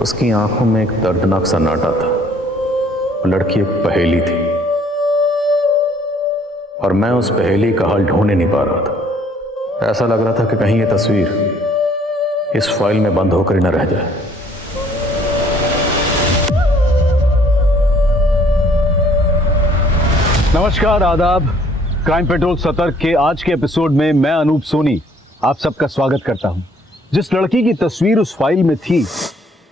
उसकी आंखों में एक दर्दनाक सन्नाटा था। वो लड़की एक पहेली थी और मैं उस पहेली का हल ढूंढ नहीं पा रहा था। ऐसा लग रहा था कि कहीं ये तस्वीर इस फाइल में बंद होकर ही न रह जाए। नमस्कार, आदाब। क्राइम पेट्रोल सतर्क के आज के एपिसोड में मैं अनूप सोनी आप सबका स्वागत करता हूं। जिस लड़की की तस्वीर उस फाइल में थी,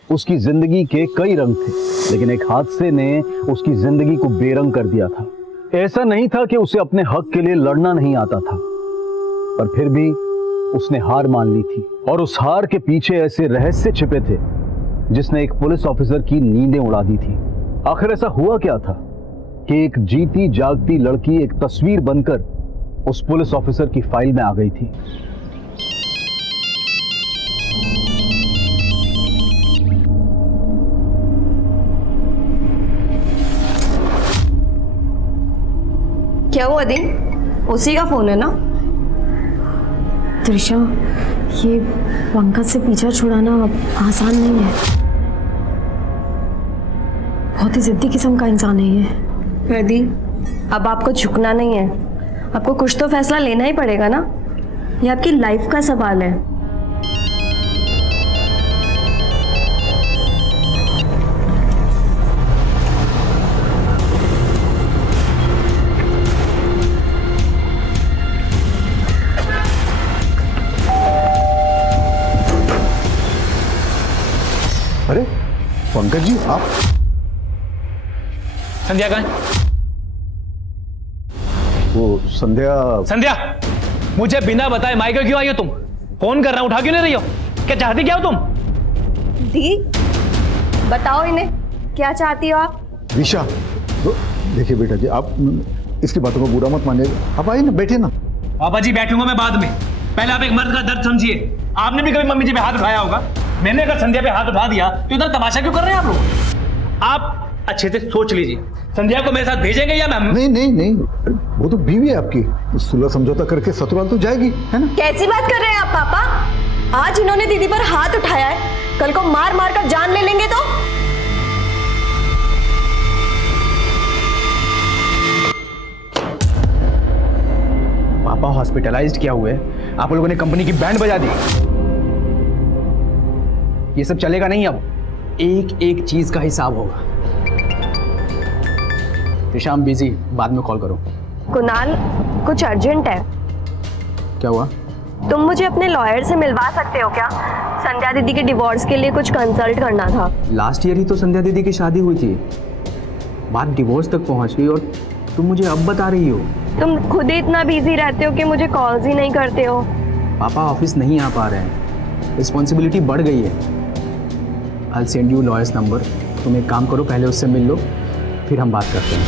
उसकी जिंदगी के कई रंग थे, लेकिन एक हादसे ने उसकी जिंदगी को बेरंग कर दिया था। ऐसा नहीं था कि उसे अपने हक के लिए लड़ना नहीं आता था, पर फिर भी उसने हार मान ली थी। और उस हार के पीछे ऐसे रहस्य छिपे थे जिसने एक पुलिस ऑफिसर की नींदें उड़ा दी थी। आखिर ऐसा हुआ क्या था कि एक जीती जागती लड़की एक तस्वीर बनकर उस पुलिस ऑफिसर की फाइल में आ गई थी। क्या हुआ दी? उसी का फोन है ना? त्रिशा, ये पंकज से पीछा छुड़ाना आसान नहीं है। बहुत ही जिद्दी किस्म का इंसान है ये। प्रदी, अब आपको झुकना नहीं है। आपको कुछ तो फैसला लेना ही पड़ेगा ना। ये आपकी लाइफ का सवाल है। अरे पंकज जी, आप? संध्या कहाँ है? वो संध्या। संध्या, मुझे बिना बताए मायके क्यों आई हो तुम? फोन कर रहा हूं, उठा क्यों नहीं रही हो? क्या चाहती क्या हो तुम? दी, बताओ इन्हें, क्या चाहती हो आप? दिशा, देखिए बेटा जी, आप इसकी बातों को बुरा मत मानिए। आप आइए ना, बैठिए ना। पापा जी, बैठूंगा मैं बाद में। पहले आप एक मर्द का दर्द समझिए। आपने भी कभी मम्मी जी पे हाथ उठाया होगा। मैंने अगर संध्या पे हाथ उठा दिया तो इधर तमाशा क्यों कर रहे हैं आप लोग? आप अच्छे से सोच लीजिए, संध्या को मेरे साथ भेजेंगे या मैम? नहीं नहीं नहीं, वो तो बीवी है आपकी। सुलह समझौता करके ससुराल तो जाएगी, है ना? कैसी बात कर रहे हैं आप पापा? आज इन्होंने दीदी पर हाथ उठाया है, कल को मार मार कर जान ले लेंगे तो? पापा हॉस्पिटलाइज्ड क्या हुए, आप लोगों ने कंपनी की बैंड बजा दी। ये सब चलेगा नहीं। अब एक एक चीज का हिसाब होगा। शाम बिजी, बाद में कॉल करो। कुणाल, कुछ अर्जेंट है। क्या हुआ? तुम मुझे अपने लॉयर से मिलवा सकते हो क्या? संध्या दीदी के डिवोर्स के लिए कुछ कंसल्ट करना था। लास्ट ईयर ही तो संध्या दीदी की शादी हुई थी, बात डिवोर्स तक पहुंच गई और तुम मुझे अब बता रही हो? तुम खुद ही इतना बिजी रहते हो कि मुझे कॉल्स ही नहीं करते हो। पापा ऑफिस नहीं आ पा रहे हैं, रिस्पॉन्सिबिलिटी बढ़ गई है। I'll send you lawyer's number। तुम एक काम करो, पहले उससे मिल लो, फिर हम बात करते हैं।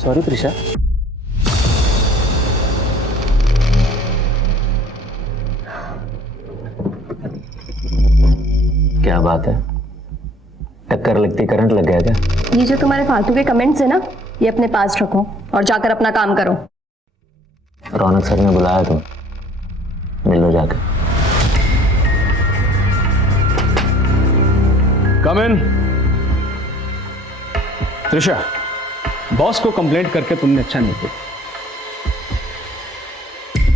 सॉरी त्रिशा। क्या बात है, टक्कर लगती करंट लग गया क्या? ये जो तुम्हारे फालतू के कमेंट्स है ना, ये अपने पास रखो और जाकर अपना काम करो। रौनक सर ने बुलाया, तुम मिल लो जाकर। कम इन। त्रिशा, बॉस को कंप्लेंट करके तुमने अच्छा नहीं किया।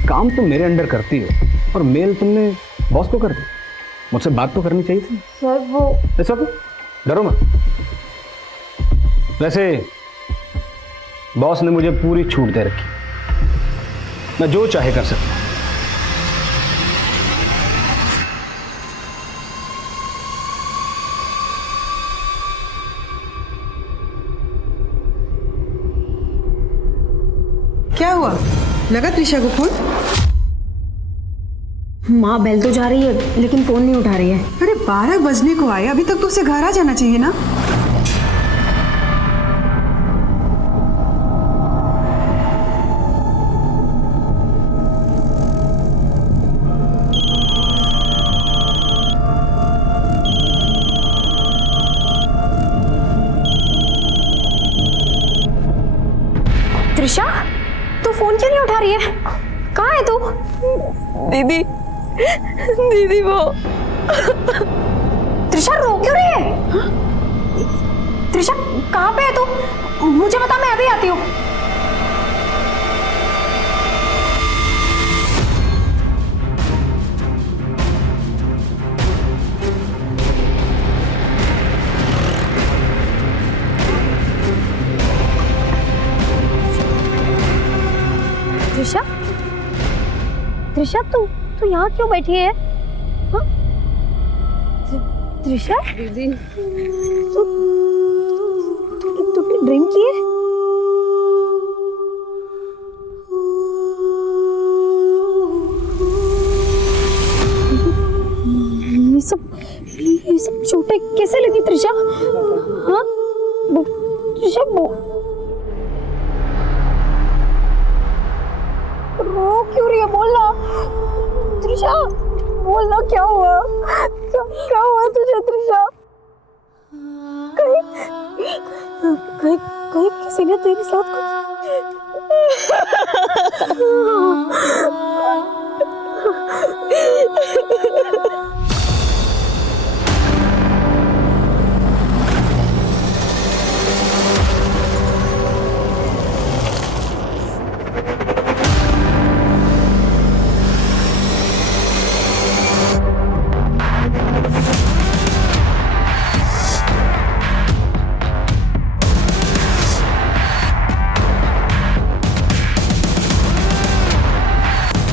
काम तुम मेरे अंडर करती हो और मेल तुमने बॉस को कर दी। मुझसे बात तो करनी चाहिए थी। सर वो ऐसा क्यों? डरो मत। वैसे बॉस ने मुझे पूरी छूट दे रखी, मैं जो चाहे कर सकता हूं। क्या हुआ? लगा त्रिशा को फोन? माँ बेल तो जा रही है लेकिन फोन नहीं उठा रही है। अरे 12 बजने को आए, अभी तक तो उसे घर आ जाना चाहिए ना। दीदी, दीदी वो। त्रिशा रो क्यों रही है? हाँ? त्रिशा कहाँ पे है तू? मुझे बता, मैं अभी आती हूँ। त्रिशा, त्रिशा तू यहाँ क्यों बैठी है? हाँ? त्रिशा दीदी, तूने ड्रिंक की है? ये सब चोटें कैसे लगी त्रिशा? हाँ त्रिशा, रो क्यों रही है? बोलना त्रिशा, बोलना क्या हुआ? क्या हुआ तुझे त्रिशा? कहीं किसी ने तेरे साथ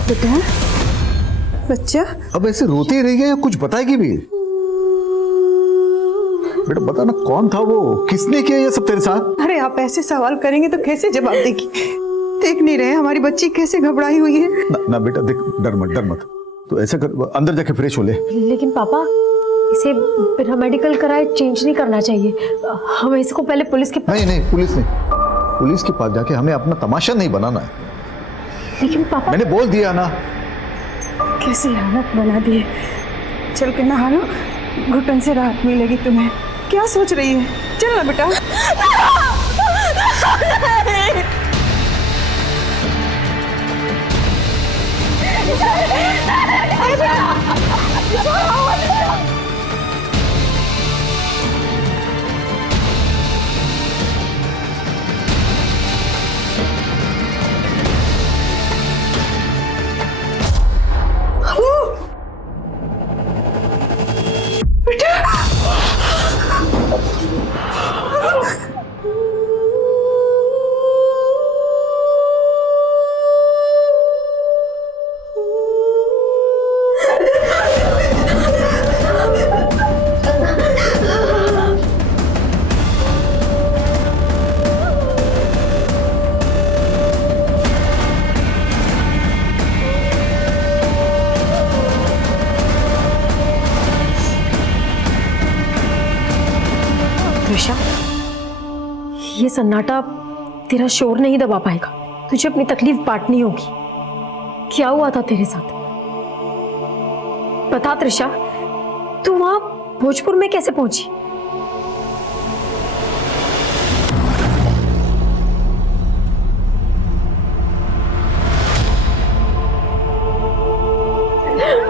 बेटा, बच्चा अब ऐसे रोती ही रह गया या कुछ बताएगी भी? बेटा बता ना, कौन था वो? किसने किया ये सब तेरे साथ? अरे आप ऐसे सवाल करेंगे तो कैसे जवाब देगी? देख नहीं रहे हमारी बच्ची कैसे घबराई हुई है? ना बेटा देख, डर मत। तो ऐसा कर, अंदर जाके फ्रेश हो ले। लेकिन पापा, इसे बिना मेडिकल कराए चेंज नहीं करना चाहिए। हमें इसको पहले पुलिस के पास। नहीं, पुलिस के पास जाके हमें अपना तमाशा नहीं बनाना है। लेकिन पापा, मैंने बोल दिया ना। कैसी हालत बना दी है। चल के नहा लो, घुटन से राहत मिलेगी तुम्हें। क्या सोच रही है? चल ना बेटा। त्रिशा, ये सन्नाटा तेरा शोर नहीं दबा पाएगा। तुझे अपनी तकलीफ बांटनी होगी। क्या हुआ था तेरे साथ? बता त्रिशा, तू वहां भोजपुर में कैसे पहुंची?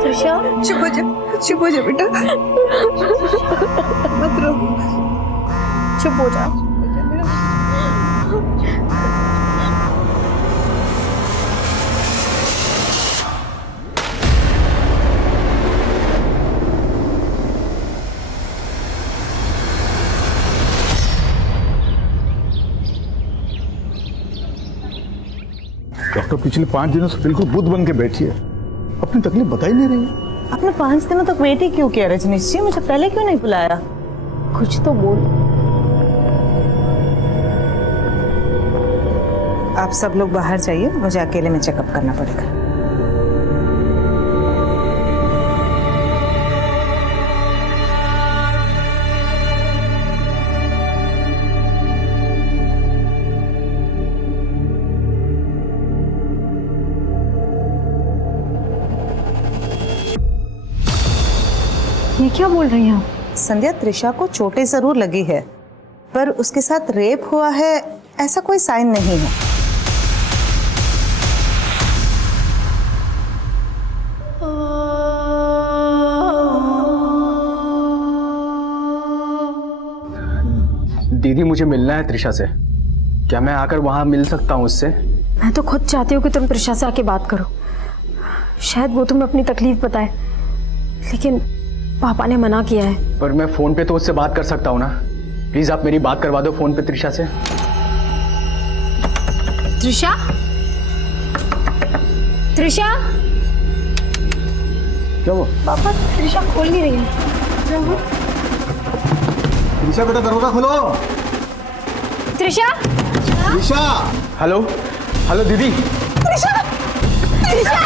त्रिशा, चुप हो जा बेटा। मत रो, चुप हो जा। डॉक्टर पिछले 5 दिनों से बिल्कुल बुद्ध बन के बैठी है, अपनी तकलीफ बता ही नहीं रही है। आपने 5 दिनों तक वेट ही क्यों किया रजनीश जी? मुझे पहले क्यों नहीं बुलाया? कुछ तो बोल। आप सब लोग बाहर जाइए, मुझे अकेले में चेकअप करना पड़ेगा। ये क्या बोल रही हैं आप? संध्या, त्रिशा को चोटें जरूर लगी है, पर उसके साथ रेप हुआ है ऐसा कोई साइन नहीं है। दीदी मुझे मिलना है त्रिशा से। क्या मैं आकर वहाँ मिल सकता हूँ उससे? मैं तो खुद चाहती हूँ कि तुम त्रिशा से आके बात करो, शायद वो तुम्हें अपनी तकलीफ बताए, लेकिन पापा ने मना किया है। पर मैं फ़ोन पे तो उससे बात कर सकता हूँ ना। प्लीज़ आप मेरी बात करवा दो फ़ोन पे त्रिशा से। त्रिशा, त्रिशा, क्या हुआ? पापा त्रिशा खोल नहीं रही है। त्रिशा बेटा दरवाजा खोलो। त्रिशा, त्रिशा, हेलो हेलो दीदी। त्रिशा, त्रिशा।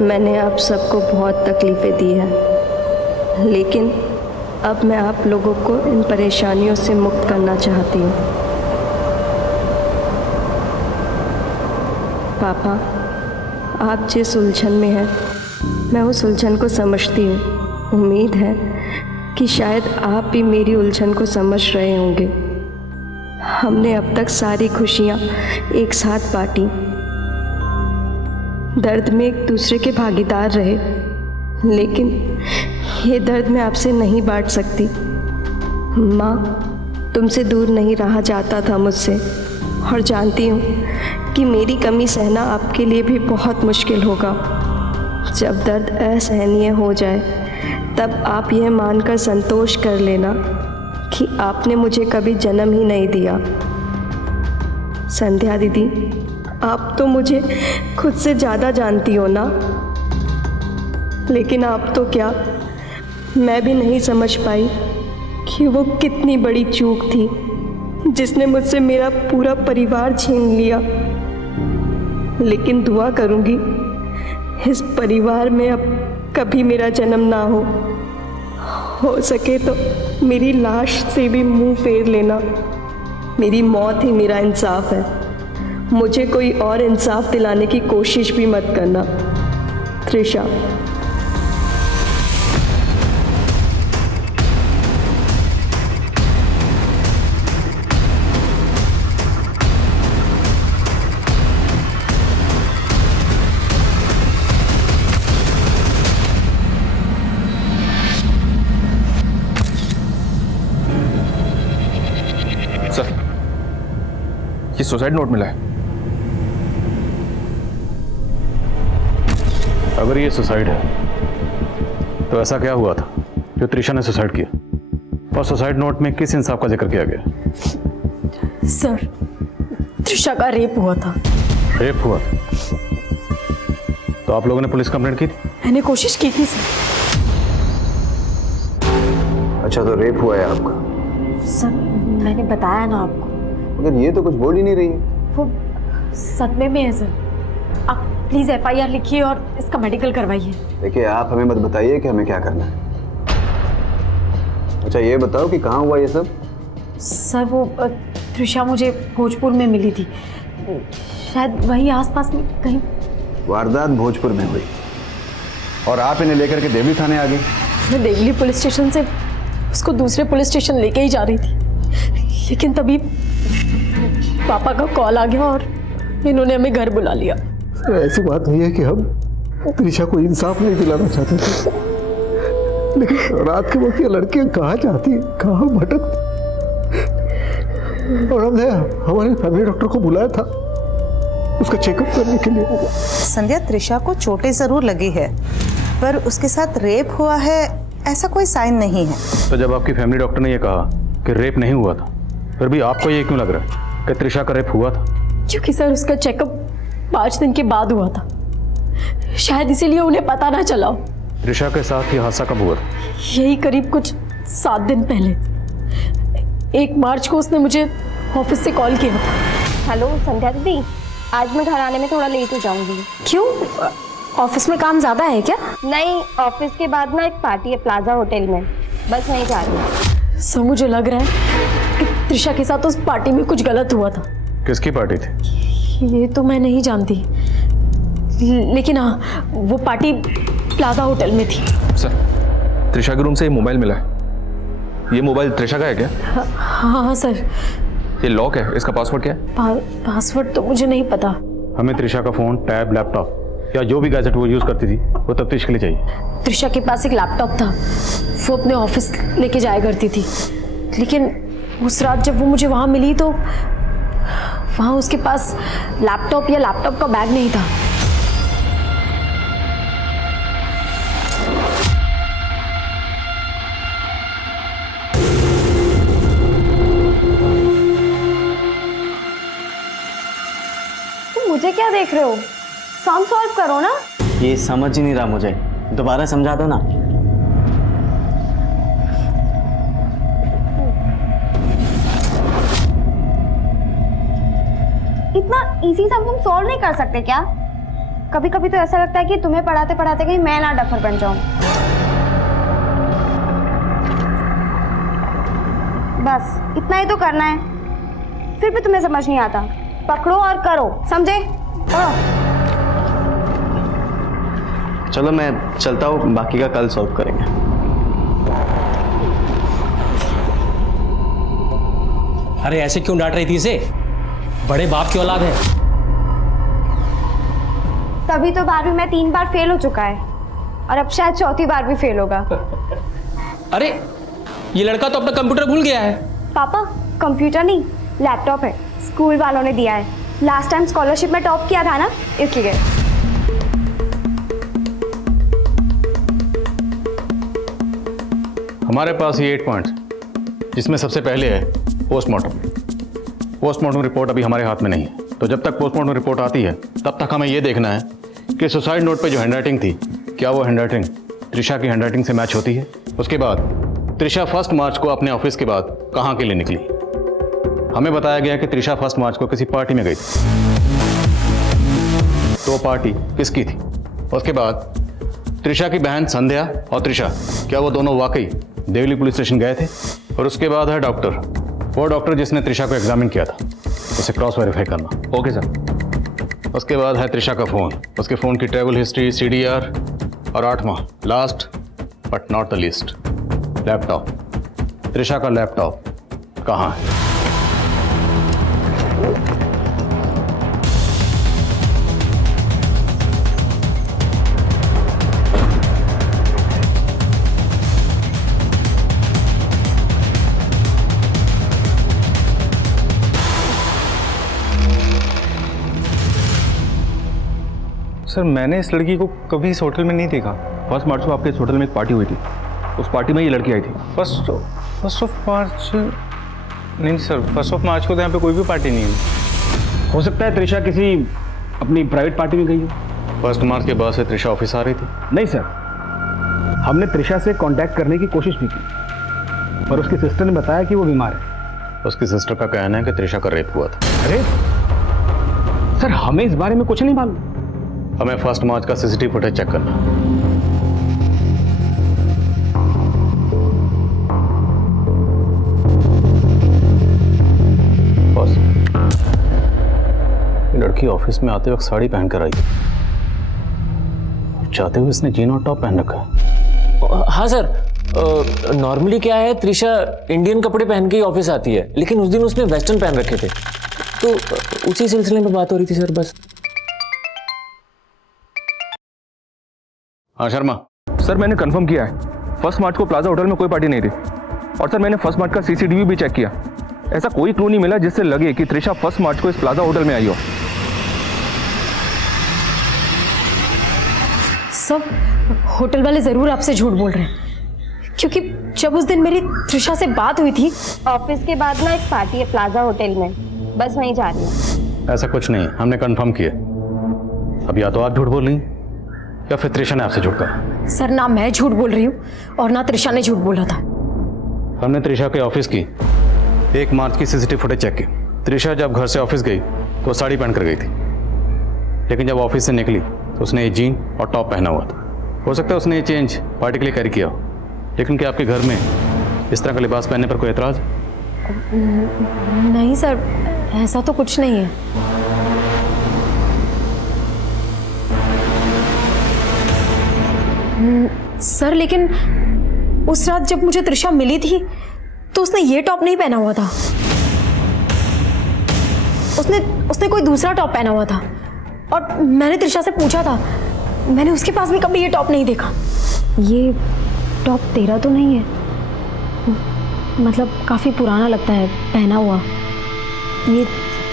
मैंने आप सबको बहुत तकलीफ़ें दी हैं, लेकिन अब मैं आप लोगों को इन परेशानियों से मुक्त करना चाहती हूँ। पापा, आप जिस उलझन में हैं, मैं उस उलझन को समझती हूँ। उम्मीद है कि शायद आप भी मेरी उलझन को समझ रहे होंगे। हमने अब तक सारी खुशियाँ एक साथ बांटी, दर्द में एक दूसरे के भागीदार रहे, लेकिन ये दर्द मैं आपसे नहीं बांट सकती। माँ, तुमसे दूर नहीं रहा जाता था मुझसे, और जानती हूँ कि मेरी कमी सहना आपके लिए भी बहुत मुश्किल होगा। जब दर्द असहनीय हो जाए, तब आप यह मानकर संतोष कर लेना कि आपने मुझे कभी जन्म ही नहीं दिया। संध्या दीदी, आप तो मुझे खुद से ज़्यादा जानती हो ना, लेकिन आप तो क्या, मैं भी नहीं समझ पाई कि वो कितनी बड़ी चूक थी जिसने मुझसे मेरा पूरा परिवार छीन लिया। लेकिन दुआ करूँगी इस परिवार में अब कभी मेरा जन्म ना हो सके तो मेरी लाश से भी मुंह फेर लेना। मेरी मौत ही मेरा इंसाफ है, मुझे कोई और इंसाफ दिलाने की कोशिश भी मत करना। त्रिशा। सर, ये सुसाइड नोट मिला है। अगर ये सुसाइड है तो ऐसा क्या हुआ था जो त्रिशा ने सुसाइड किया, और सुसाइड नोट में किस इंसाफ का जिक्र किया गया? सर, त्रिशा का रेप हुआ था। रेप हुआ? तो आप लोगों ने पुलिस कंप्लेंट की थी? मैंने कोशिश की थी सर। अच्छा, तो रेप हुआ है आपका? सर, मैंने बताया ना आपको। मगर ये तो कुछ बोल ही नहीं रही। वो सदमे में है सर। आप प्लीज FIR लिखिए और इसका मेडिकल करवाइए। देखिए, आप हमें मत बताइए कि हमें क्या करना है। अच्छा, ये बताओ कि कहाँ हुआ ये सब? सर, वो त्रिशा मुझे भोजपुर में मिली थी, शायद वहीं आसपास में कहीं। वारदात भोजपुर में हुई और आप इन्हें लेकर के देवली थाने आ गई? मैं देवली पुलिस स्टेशन से उसको दूसरे पुलिस स्टेशन लेके ही जा रही थी, लेकिन तभी पापा का कॉल आ गया और इन्होंने हमें घर बुला लिया। ऐसी बात नहीं है कि हम त्रिशा को इंसाफ नहीं दिलाना चाहते थे, लेकिन रात के वक्त ये लड़कियां कहाँ जाती, कहाँ भटकती, और हमने हमारे फैमिली डॉक्टर को बुलाया था उसका चेकअप करने के लिए। संध्या, त्रिशा को चोटें जरूर लगी है, पर उसके साथ रेप हुआ है ऐसा कोई साइन नहीं है। तो जब आपकी फैमिली डॉक्टर ने यह कहा कि रेप नहीं हुआ था, फिर भी आपको ये क्यों लग रहा है कि त्रिशा का रेप हुआ था? क्योंकि सर, उसका चेकअप 5 दिन के बाद हुआ था, शायद इसीलिए उन्हें पता ना चला। त्रिशा के साथ ये हादसा कब हुआ था? यही करीब कुछ 7 दिन पहले। 1 मार्च को उसने मुझे ऑफिस से कॉल किया था। हेलो संध्या दीदी, आज मैं घर आने में थोड़ा लेट हो जाऊंगी। क्यों, ऑफिस में काम ज़्यादा है क्या? नहीं, ऑफिस के बाद ना एक पार्टी है प्लाजा होटल में, बस नहीं जा रही। सर, मुझे लग रहा है कि त्रिशा के साथ उस पार्टी में कुछ गलत हुआ था। किसकी पार्टी थी? ये तो मैं नहीं जानती, लेकिन हाँ, वो पार्टी प्लाजा होटल में थी। सर, त्रिशा के रूम से ये मोबाइल मिला है। ये मोबाइल त्रिशा का है क्या? हाँ सर। ये लॉक है, इसका पासवर्ड क्या है? पासवर्ड तो मुझे नहीं पता। हमें त्रिशा का फ़ोन, टैब, लैपटॉप या जो भी गैजेट वो यूज़ करती थी वो तफ्तीश के लिए चाहिए। त्रिशा के पास एक लैपटॉप था, वो अपने ऑफिस लेके जाया करती थी, लेकिन उस रात जब वो मुझे वहाँ मिली तो वहाँ उसके पास लैपटॉप या लैपटॉप का बैग नहीं था। मुझे क्या देख रहे हो? सम सॉल्व करो ना। ये समझ ही नहीं रहा मुझे, दोबारा समझा दो ना। इतना इजी सम तुम सॉल्व नहीं कर सकते क्या? कभी कभी तो ऐसा लगता है कि तुम्हें पढ़ाते पढ़ाते कहीं मैं ना डफर बन जाऊं। बस इतना ही तो करना है, फिर भी तुम्हें समझ नहीं आता। पकड़ो और करो, समझे? पढ़ो। चलो मैं चलता हूँ, बाकी का कल सॉल्व करेंगे। अरे ऐसे क्यों डांट रही थी इसे? बड़े बाप की औलाद है। तभी तो 12वीं में 3 बार फेल हो चुका है और अब शायद 4थी बार भी फेल होगा। अरे ये लड़का तो अपना कंप्यूटर भूल गया है। पापा कंप्यूटर नहीं, लैपटॉप है, स्कूल वालों ने दिया है। लास्ट टाइम स्कॉलरशिप में टॉप किया था ना, इसलिए। हमारे पास ये 8 पॉइंट्स, जिसमें सबसे पहले है पोस्टमार्टम। पोस्टमार्टम रिपोर्ट अभी हमारे हाथ में नहीं है, तो जब तक पोस्टमार्टम रिपोर्ट आती है तब तक हमें ये देखना है कि सुसाइड नोट पे जो हैंडराइटिंग थी, क्या वो हैंडराइटिंग त्रिशा की हैंडराइटिंग से मैच होती है। उसके बाद त्रिशा 1 मार्च को अपने ऑफिस के बाद कहाँ के लिए निकली। हमें बताया गया कि त्रिशा 1 मार्च को किसी पार्टी में गई थी, तो पार्टी किसकी थी। उसके बाद त्रिशा की बहन संध्या और त्रिशा, क्या वो दोनों वाकई देवली पुलिस स्टेशन गए थे। और उसके बाद है डॉक्टर, वो डॉक्टर जिसने त्रिशा को एग्जामिन किया था, उसे क्रॉस वेरीफाई करना। Okay sir. उसके बाद है त्रिशा का फ़ोन, उसके फ़ोन की ट्रैवल हिस्ट्री, CDR, और 8वां last but not the least, laptop. Trisha का लैपटॉप कहाँ है? सर मैंने इस लड़की को कभी इस होटल में नहीं देखा। 1 मार्च को आपके इस होटल में एक पार्टी हुई थी, उस पार्टी में ये लड़की आई थी। फर्स्ट ऑफ मार्च नहीं सर, 1 मार्च को तो यहाँ पे कोई भी पार्टी नहीं हुई। हो सकता है त्रिशा किसी अपनी प्राइवेट पार्टी में गई हो। 1 मार्च के बाद से त्रिशा ऑफिस आ रही थी? नहीं सर, हमने त्रिशा से कांटेक्ट करने की कोशिश भी की, पर उसकी सिस्टर ने बताया कि वो बीमार है। उसकी सिस्टर का कहना है कि त्रिशा का रेप हुआ था। अरे सर, हमें इस बारे में कुछ नहीं मालूम। हमें 1 मार्च का CCTV फुटेज चेक करना। बॉस, ये लड़की ऑफिस में आते वक्त साड़ी पहनकर आई, चाहते हुए इसने जीन और टॉप पहन रखा है। हाँ सर, नॉर्मली क्या है, त्रिशा इंडियन कपड़े पहन के ही ऑफिस आती है, लेकिन उस दिन उसने वेस्टर्न पहन रखे थे, तो उसी सिलसिले में बात हो रही थी सर, बस। हाँ शर्मा। सर मैंने कंफर्म किया है, 1 मार्च को प्लाजा होटल में कोई पार्टी नहीं थी। और सर मैंने 1 मार्च का CCTV भी चेक किया, ऐसा कोई क्लू नहीं मिला जिससे लगे कि त्रिशा 1 मार्च को इस प्लाजा होटल में आई हो। सब होटल वाले जरूर आपसे झूठ बोल रहे हैं, क्योंकि जब उस दिन मेरी त्रिशा से बात हुई थी। ऑफिस के बाद ना एक पार्टी है प्लाजा होटल में, बस वहीं जा रही हूँ। ऐसा कुछ नहीं, हमने कंफर्म किया। अब या तो आप झूठ बोल रही या फिर त्रिशा ने आपसे झूठ कहा। सर, ना मैं झूठ बोल रही हूँ और ना त्रिशा ने झूठ बोला था। हमने त्रिशा के ऑफिस की 1 मार्च की CCTV फुटेज चेक की। त्रिशा जब घर से ऑफिस गई तो साड़ी पहन कर गई थी, लेकिन जब ऑफिस से निकली तो उसने ये जीन और टॉप पहना हुआ था। हो सकता है उसने ये चेंज पार्टी के लिए कैरी किया हो, लेकिन क्या आपके घर में इस तरह का लिबास पहनने पर कोई एतराज? नहीं सर, ऐसा तो कुछ नहीं है। सर, लेकिन उस रात जब मुझे त्रिशा मिली थी तो उसने ये टॉप नहीं पहना हुआ था। उसने कोई दूसरा टॉप पहना हुआ था। और मैंने त्रिशा से पूछा था, मैंने उसके पास भी कभी ये टॉप नहीं देखा। ये टॉप तेरा तो नहीं है? मतलब काफ़ी पुराना लगता है पहना हुआ। ये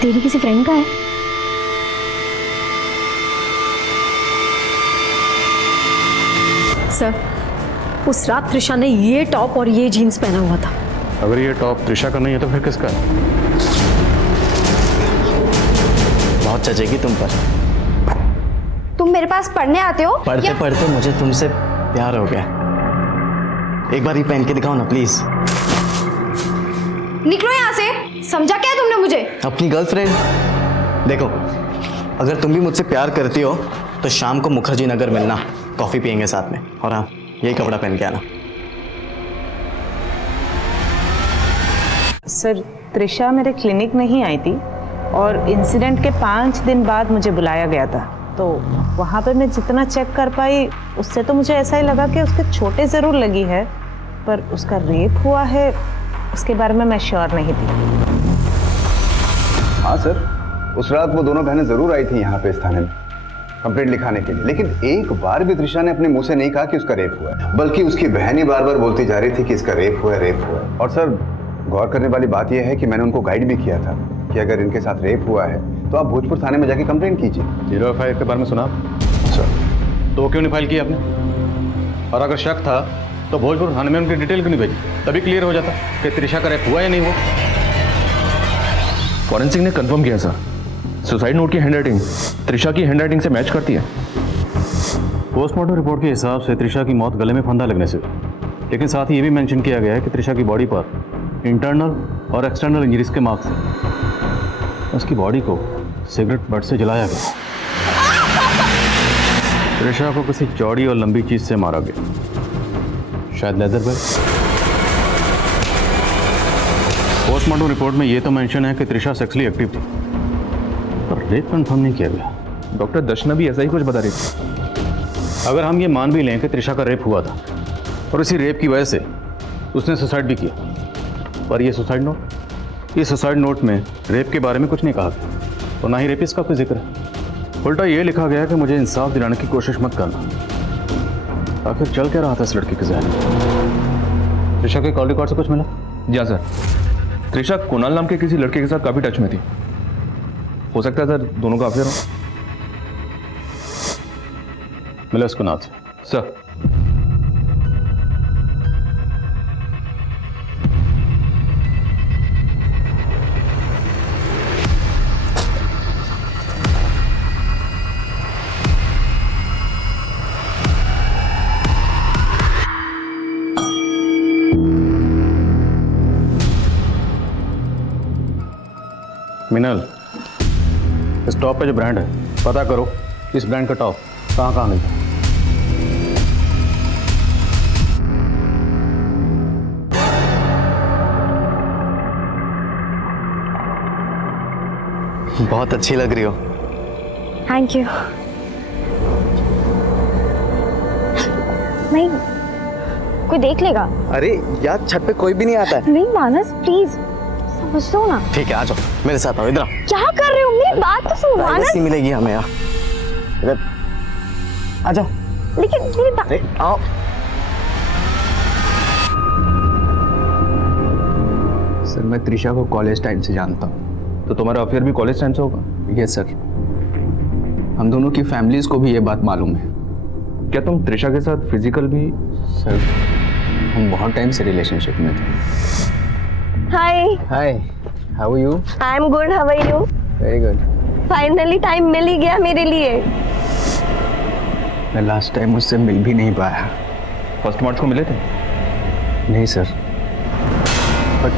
तेरी किसी फ्रेंड का है? सर, उस रात त्रिशा ने ये टॉप और ये जीन्स पहना हुआ था। अगर ये टॉप त्रिशा का नहीं है तो फिर किसका है? बहुत चचेगी तुम पर। तुम मेरे पास पढ़ने आते हो? पढ़ते पढ़ते मुझे तुमसे प्यार हो गया। एक बार ये पहन के दिखाओ ना प्लीज। निकलो यहाँ से। समझा क्या तुमने मुझे? अपनी गर्लफ्रेंड। देखो, अगर तुम भी मुझसे प्यार करती हो तो शाम को मुखर्जी नगर मिलना, कॉफी पियेंगे साथ में। और हाँ, यही कपड़ा पहन के आना। सर, त्रिशा मेरे क्लिनिक नहीं आई थी और इंसिडेंट के 5 दिन बाद मुझे बुलाया गया था। तो वहाँ पे मैं जितना चेक कर पाई उससे तो मुझे ऐसा ही लगा कि उसके छोटे ज़रूर लगी है, पर उसका रेप हुआ है उसके बारे में मैं श्योर नहीं थी। हाँ सर, उस रात वो दोनों बहनें जरूर आई थी यहाँ पे इस थाने में कंप्लेंट लिखाने के लिए, लेकिन एक बार भी त्रिशा ने अपने मुंह से नहीं कहा कि उसका रेप हुआ है, बल्कि उसकी बहन ही बार बार बोलती जा रही थी कि इसका रेप हुआ है, रेप हुआ है। और सर, गौर करने वाली बात यह है कि मैंने उनको गाइड भी किया था कि अगर इनके साथ रेप हुआ है तो आप भोजपुर थाने में जाके कंप्लेंट कीजिए। 0F के बारे में सुना सर? तो क्यों नहीं फाइल किया आपने? और अगर शक था तो भोजपुर थाने में उनकी डिटेल क्यों नहीं भेजी? तभी क्लियर हो जाता कि त्रिशा का रेप हुआ या नहीं हुआ। फॉरेंसिक ने कंफर्म किया सर, सुसाइड नोट की हैंडराइटिंग त्रिशा की हैंडराइटिंग से मैच करती है। पोस्टमार्टम रिपोर्ट के हिसाब से त्रिशा की मौत गले में फंदा लगने से, लेकिन साथ ही ये भी मेंशन किया गया है कि त्रिशा की बॉडी पर इंटरनल और एक्सटर्नल इंजरीज के मार्क्स थे। उसकी बॉडी को सिगरेट बट से जलाया गया। त्रिशा को किसी चौड़ी और लंबी चीज से मारा गया, शायद लेदर बैग। पोस्टमार्टम रिपोर्ट में ये तो मेंशन है कि त्रिशा सेक्सुअली एक्टिव थी, पर रेप कंफर्म नहीं किया गया। डॉक्टर दर्शना भी ऐसा ही कुछ बता रही थी। अगर हम ये मान भी लें कि त्रिशा का रेप हुआ था और इसी रेप की वजह से उसने सुसाइड भी किया, पर ये सुसाइड नोट में रेप के बारे में कुछ नहीं कहा गया और ना ही रेपिस्ट का कोई जिक्र है। उल्टा ये लिखा गया कि मुझे इंसाफ दिलाने की कोशिश मत करना। आखिर चल क्या रहा था इस लड़की के ज़हन में? त्रिशा के कॉल रिकॉर्ड से कुछ मिला? जी हाँ सर, त्रिशा कुणाल नाम के किसी लड़के के साथ काफी टच में थी। हो सकता है सर दोनों का अफेयर हो। मिला उसको नाथ सर। मिनल, इस टॉप पे जो ब्रांड है पता करो इस ब्रांड का टॉप कहाँ मिलता है। बहुत अच्छी लग रही हो। Thank you. नहीं, कोई देख लेगा। अरे यार, छत पे कोई भी नहीं आता है। नहीं मानस, प्लीज समझ लो ना। ठीक है, आ जाओ मेरे साथ, आओ इधर। क्या कर रहे हो? मेरी बात तो सुनो मानस। प्राइवेसी मिलेगी हमें यार, इधर आ जाओ। लेकिन मेरी बात। अरे आओ। सर, मैं त्रिशा को कॉलेज टाइम से जानता हूँ। तो तुम्हारा अफेयर भी कॉलेज टाइम से होगा? यस सर, हम दोनों की फैमिलीज को भी ये बात मालूम है। क्या तुम त्रिशा के साथ फिजिकल भी? सर, हम बहुत टाइम से रिलेशनशिप में थे। Hi hi, how are you? I am good, how are you? Very good. Finally time मिल ही गया मेरे लिए। मैं लास्ट टाइम उससे मिल भी नहीं पाया। फर्स्ट मार्च को मिले थे? नहीं सर, बट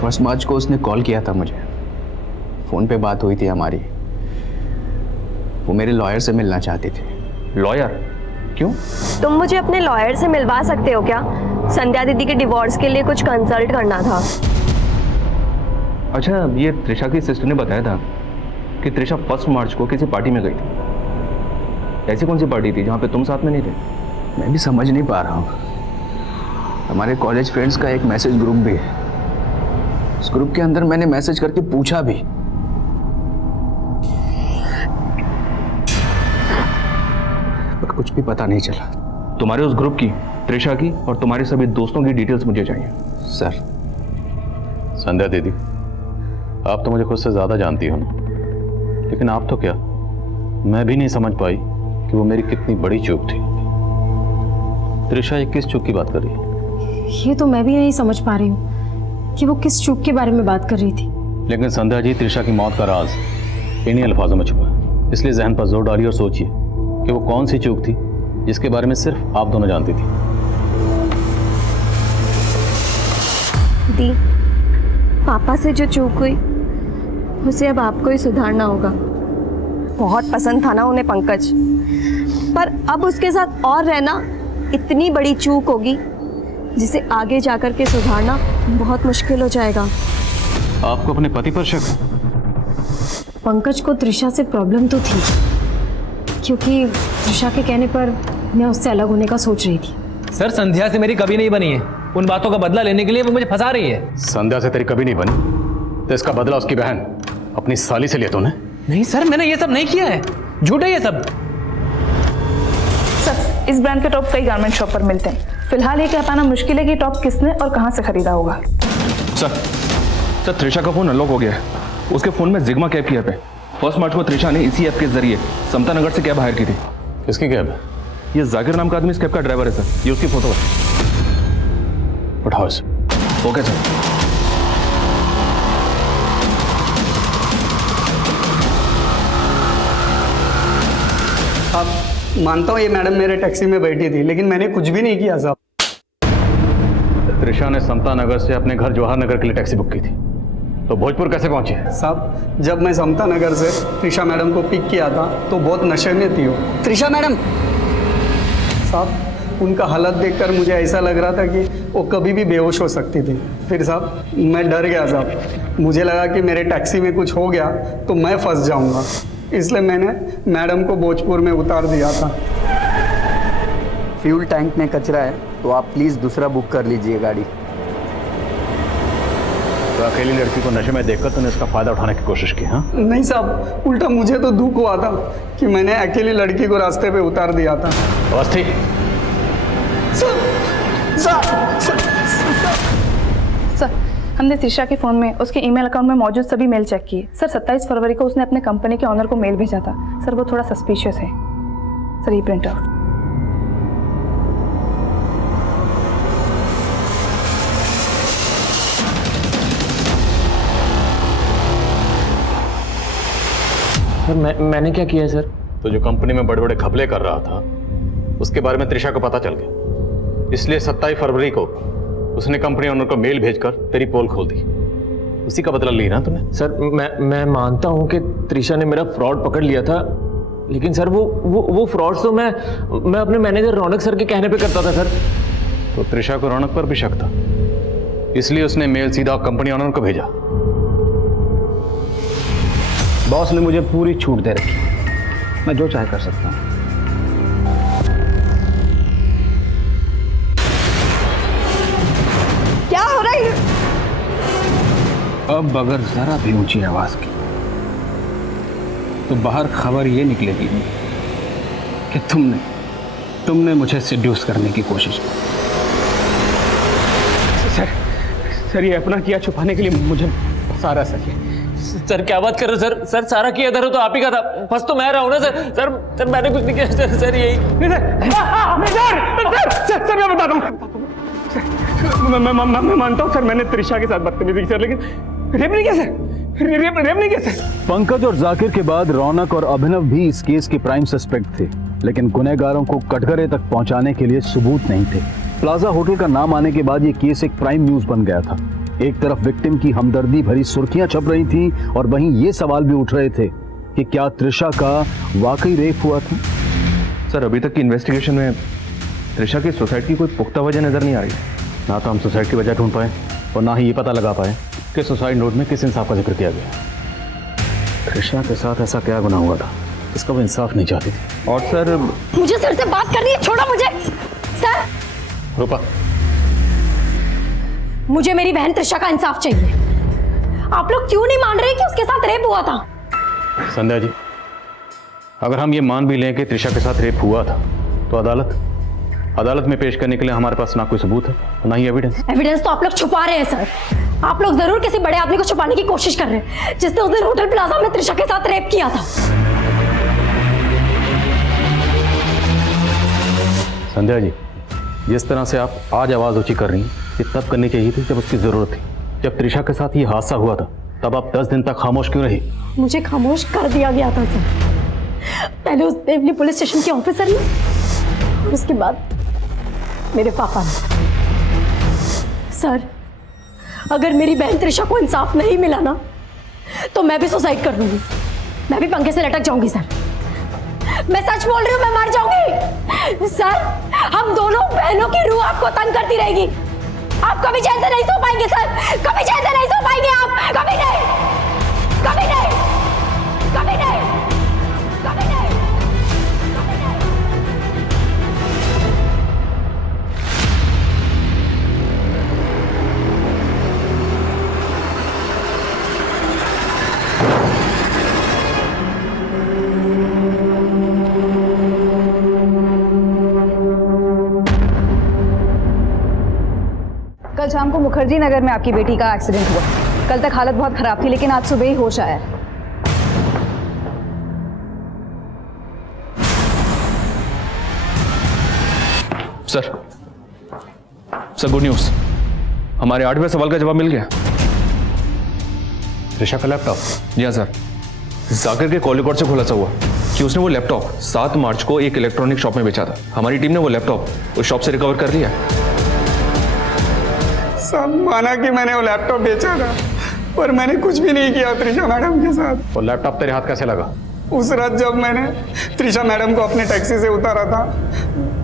फर्स्ट मार्च को उसने कॉल किया था मुझे। फ़ोन पे बात हुई थी हमारी। वो मेरे लॉयर से मिलना चाहती थी। लॉयर? क्यों? तुम मुझे अपने लॉयर से मिलवा सकते हो क्या? संध्या दीदी के डिवोर्स के लिए कुछ कंसल्ट करना था। अच्छा, ये त्रिशा की सिस्टर ने बताया था कि त्रिशा 1 मार्च को किसी पार्टी में गई थी। ऐसी कौन सी पार्टी थी जहाँ पे तुम साथ में नहीं थे? मैं भी समझ नहीं पा रहा हूँ। हमारे कॉलेज फ्रेंड्स का एक मैसेज ग्रुप भी है। उस ग्रुप के अंदर मैंने मैसेज करके पूछा भी, पर कुछ भी पता नहीं चला। तुम्हारे उस ग्रुप की, त्रिशा की और तुम्हारे सभी दोस्तों की डिटेल्स मुझे चाहिए। सर। संध्या दीदी, आप तो मुझे खुद से ज़्यादा जानती हो ना, लेकिन आप तो क्या, मैं भी नहीं समझ पाई कि वो मेरी कितनी बड़ी चूक थी। त्रिशा ये किस चूक की बात कर रही है? ये तो मैं भी नहीं समझ पा रही हूँ कि वो किस चूक के बारे में बात कर रही थी। लेकिन संध्या जी, त्रिशा की मौत का राज इन्हीं अल्फाजों में छुपा है। इसलिए जहन पर जोर डालिए और सोचिए कि वो कौन सी चूक थी जिसके बारे में सिर्फ आप दोनों जानती थी। दी, पापा से जो चूक हुई उसे अब आपको ही सुधारना होगा। बहुत पसंद था ना उन्हें पंकज, पर अब उसके साथ और रहना इतनी बड़ी चूक होगी जिसे आगे जाकर के सुधारना बहुत मुश्किल हो जाएगा। आपको अपने पति पर शक है? पंकज को त्रिशा से प्रॉब्लम तो थी, क्योंकि त्रिशा के कहने पर मैं उससे अलग होने का सोच रही थी। सर, संध्या से मेरी कभी नहीं बनी है। उन बातों का बदला लेने के लिए वो मुझे फंसा रही है। संध्या से तेरी कभी नहीं बनी, तो इसका बदला उसकी बहन अपनी साली से लिया तूने? नहीं सर, मैंने ये सब नहीं किया है, झूठ है ये सब। सर, इस ब्रांड के टॉप कई गारमेंट शॉप पर मिलते हैं। फिलहाल ये कह पाना मुश्किल है कि टॉप किसने और कहां से खरीदा होगा। सर, त्रिशा का फोन अनलॉक हो गया है। उसके फोन में जिग्मा कैब की ऐप है। 1 मार्च को त्रिशा ने इसी ऐप के जरिए समता नगर से कैब हायर की थी। किसकी कैब है? ये जाकिर नाम का आदमी इस कैब का ड्राइवर है सर। ये उसकी फोटो है। उठाओ इसे। Okay sir. अब मानता हूँ ये मैडम मेरे टैक्सी में बैठी थी, लेकिन मैंने कुछ भी नहीं किया साहब। त्रिशा ने समता नगर से अपने घर जवाहर नगर के लिए टैक्सी बुक की थी, तो भोजपुर कैसे पहुंची? साहब, जब मैं समता नगर से त्रिशा मैडम को पिक किया था तो बहुत नशे में थी वो। त्रिशा मैडम साहब, उनका हालत देखकर मुझे ऐसा लग रहा था कि वो कभी भी बेहोश हो सकती थी। फिर साहब मैं डर गया साहब, मुझे लगा कि मेरे टैक्सी में कुछ हो गया तो मैं फंस जाऊंगा, इसलिए मैंने मैडम को भोजपुर में उतार दिया था। फ्यूल टैंक में कचरा है, तो आप प्लीज़ दूसरा बुक कर लीजिए गाड़ी। तो अकेली लड़की को नशे में देखकर तूने इसका फायदा उठाने की कोशिश की? हाँ नहीं साहब, उल्टा मुझे तो दुख हुआ था कि मैंने अकेली लड़की को रास्ते पे उतार दिया था। बस ठीक। सर, हमने त्रिशा के फ़ोन में उसके ईमेल अकाउंट में मौजूद सभी मेल चेक किए। सर, 27 फरवरी को उसने अपने कंपनी के ऑनर को मेल भेजा था। सर, वो थोड़ा सस्पिशियस है। सर, ये प्रिंट आउट। सर, मैंने क्या किया सर? तो जो कंपनी में बड़े बड़े घपले कर रहा था उसके बारे में त्रिशा को पता चल गया, इसलिए 27 फरवरी को उसने कंपनी ओनर को मेल भेजकर तेरी पोल खोल दी। उसी का बदला ली ना तूने? सर, मैं मानता हूं कि त्रिशा ने मेरा फ्रॉड पकड़ लिया था, लेकिन सर वो फ्रॉड तो मैं अपने मैनेजर रौनक सर के कहने पे करता था सर। तो त्रिशा को रौनक पर भी शक था, इसलिए उसने मेल सीधा कंपनी ओनर को भेजा। बॉस ने मुझे पूरी छूट दे रखी, मैं जो चाहे कर सकता हूँ। क्या हो रहा है? अब अगर जरा भी ऊंची आवाज की तो बाहर खबर ये निकलेगी कि तुमने मुझे सिड्यूस करने की कोशिश की। सर, ये अपना किया छुपाने के लिए मुझे फंसा रहा सर, क्या बात कर रहे हो सर? सारा किया धरो तो आप ही का था, फंस तो मैं रहा हूं ना सर। मैंने कुछ नहीं किया सर यही। सर, मैं बता दूं, मैं मानता हूं सर, मैंने त्रिशा के साथ बदतमीजी की सर, लेकिन रेप नहीं किया सर। रेप नहीं किया सर। पंकज और जाकिर के बाद रौनक और अभिनव भी इस केस के प्राइम सस्पेक्ट थे, लेकिन गुनहगारों को कटघरे तक पहुंचाने के लिए सबूत नहीं थे। प्लाजा होटल का नाम आने के बाद ये केस एक प्राइम न्यूज बन गया था। एक तरफ विक्टिम की हमदर्दी भरी सुर्खियां छप रही थी और वहीं ये सवाल भी उठ रहे थे कि क्या त्रिशा का वाकई रेप हुआ था? सर, अभी तक की इन्वेस्टिगेशन में त्रिशा की सुसाइड की कोई पुख्ता वजह नजर नहीं आ रही। ना तो हम सुसाइड की वजह ढूंढ पाए और ना ही ये पता लगा पाए कि सुसाइड नोट में किस इंसाफ का जिक्र किया गया। त्रिशा के साथ ऐसा क्या गुनाह हुआ था, इसका वो इंसाफ नहीं चाहती थी। और सर, मुझे सर से बात करनी है, छोड़ो मुझे। सर, रूपा, मुझे मेरी बहन त्रिशा का इंसाफ चाहिए। आप लोग क्यों नहीं मान रहे कि उसके साथ रेप हुआ था? संध्या जी, अगर हम ये मान भी लें कि त्रिशा के साथ रेप हुआ था, तो अदालत में पेश करने के लिए हमारे पास ना कोई सबूत है, ना ही एविडेंस तो आप लोग छुपा रहे हैं सर। आप लोग जरूर किसी बड़े आदमी को छुपाने की कोशिश कर रहे हैं, जिसने उस दिन होटल प्लाजा में त्रिशा के साथ रेप किया था। संध्या जी, जिस तरह से आप आज आवाज ऊंची कर रही हैं, ये तब करनी चाहिए थी जब उसकी जरूरत थी। जब त्रिशा के साथ ये हादसा हुआ था, तब आप 10 दिन तक खामोश क्यों रही? मुझे खामोश कर दिया गया था सर, पहले उस देवली पुलिस स्टेशन के ऑफिसर ने, और उसके बाद मेरे पापा ने। सर, अगर मेरी बहन त्रिशा को इंसाफ नहीं मिला ना, तो मैं भी सुसाइड कर लूंगी। मैं भी पंखे से लटक जाऊंगी सर। मैं सच बोल रही हूँ, मैं मर जाऊंगी। सर, हम दोनों बहनों की रूह आपको तंग करती रहेगी। आप कभी चैन से नहीं सो पाएंगे सर, कभी चैन से नहीं सो पाएंगे आप, कभी नहीं, कभी नहीं, कभी नहीं, कभी नहीं, कभी नहीं। कल शाम को मुखर्जी नगर में आपकी बेटी का एक्सीडेंट हुआ। कल तक हालत बहुत खराब थी, लेकिन आज सुबह ही होश आया। सर गुड न्यूज़, हमारे 8वें सवाल का जवाब मिल गया। त्रिशा का लैपटॉप? जी हाँ सर, जाकिर के कॉल रिकॉर्ड से खुलासा हुआ कि उसने वो लैपटॉप 7 मार्च को एक इलेक्ट्रॉनिक शॉप में बेचा था। हमारी टीम ने वो लैपटॉप उस शॉप से रिकवर कर लिया। सब माना कि मैंने वो लैपटॉप बेचा था, पर मैंने कुछ भी नहीं किया त्रिशा मैडम के साथ। वो लैपटॉप तेरे हाथ कैसे लगा? उस रात जब मैंने त्रिशा मैडम को अपने टैक्सी से उतारा था,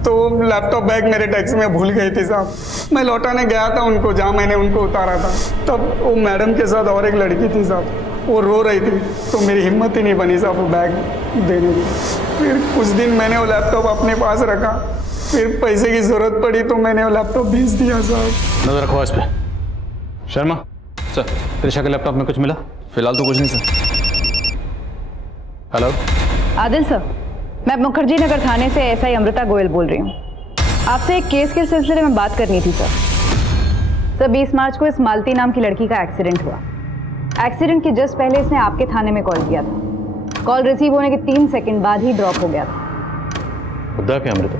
तो लैपटॉप बैग मेरे टैक्सी में भूल गई थी साहब। मैं लौटाने गया था उनको, जहाँ मैंने उनको उतारा था, तब वो मैडम के साथ और एक लड़की थी साहब, वो रो रही थी, तो मेरी हिम्मत ही नहीं बनी साहब वो बैग देने की। फिर कुछ दिन मैंने वो लैपटॉप अपने पास रखा, फिर पैसे की जरूरत पड़ी तो मैंने वो लैपटॉप बेच दिया साहब। नजर रखो इस पे। शर्मा सर, त्रिशा के लैपटॉप में कुछ मिला? फिलहाल तो कुछ नहीं सर। हेलो आदिल सर, मैं मुखर्जी नगर थाने से एसआई अमृता गोयल बोल रही हूँ। आपसे एक केस के सिलसिले में बात करनी थी सर। 20 मार्च को इस मालती नाम की लड़की का एक्सीडेंट हुआ। एक्सीडेंट के जस्ट पहले इसने आपके थाने में कॉल किया था। कॉल रिसीव होने के 3 सेकंड बाद ही ड्रॉप हो गया था। खुदा के अमृता।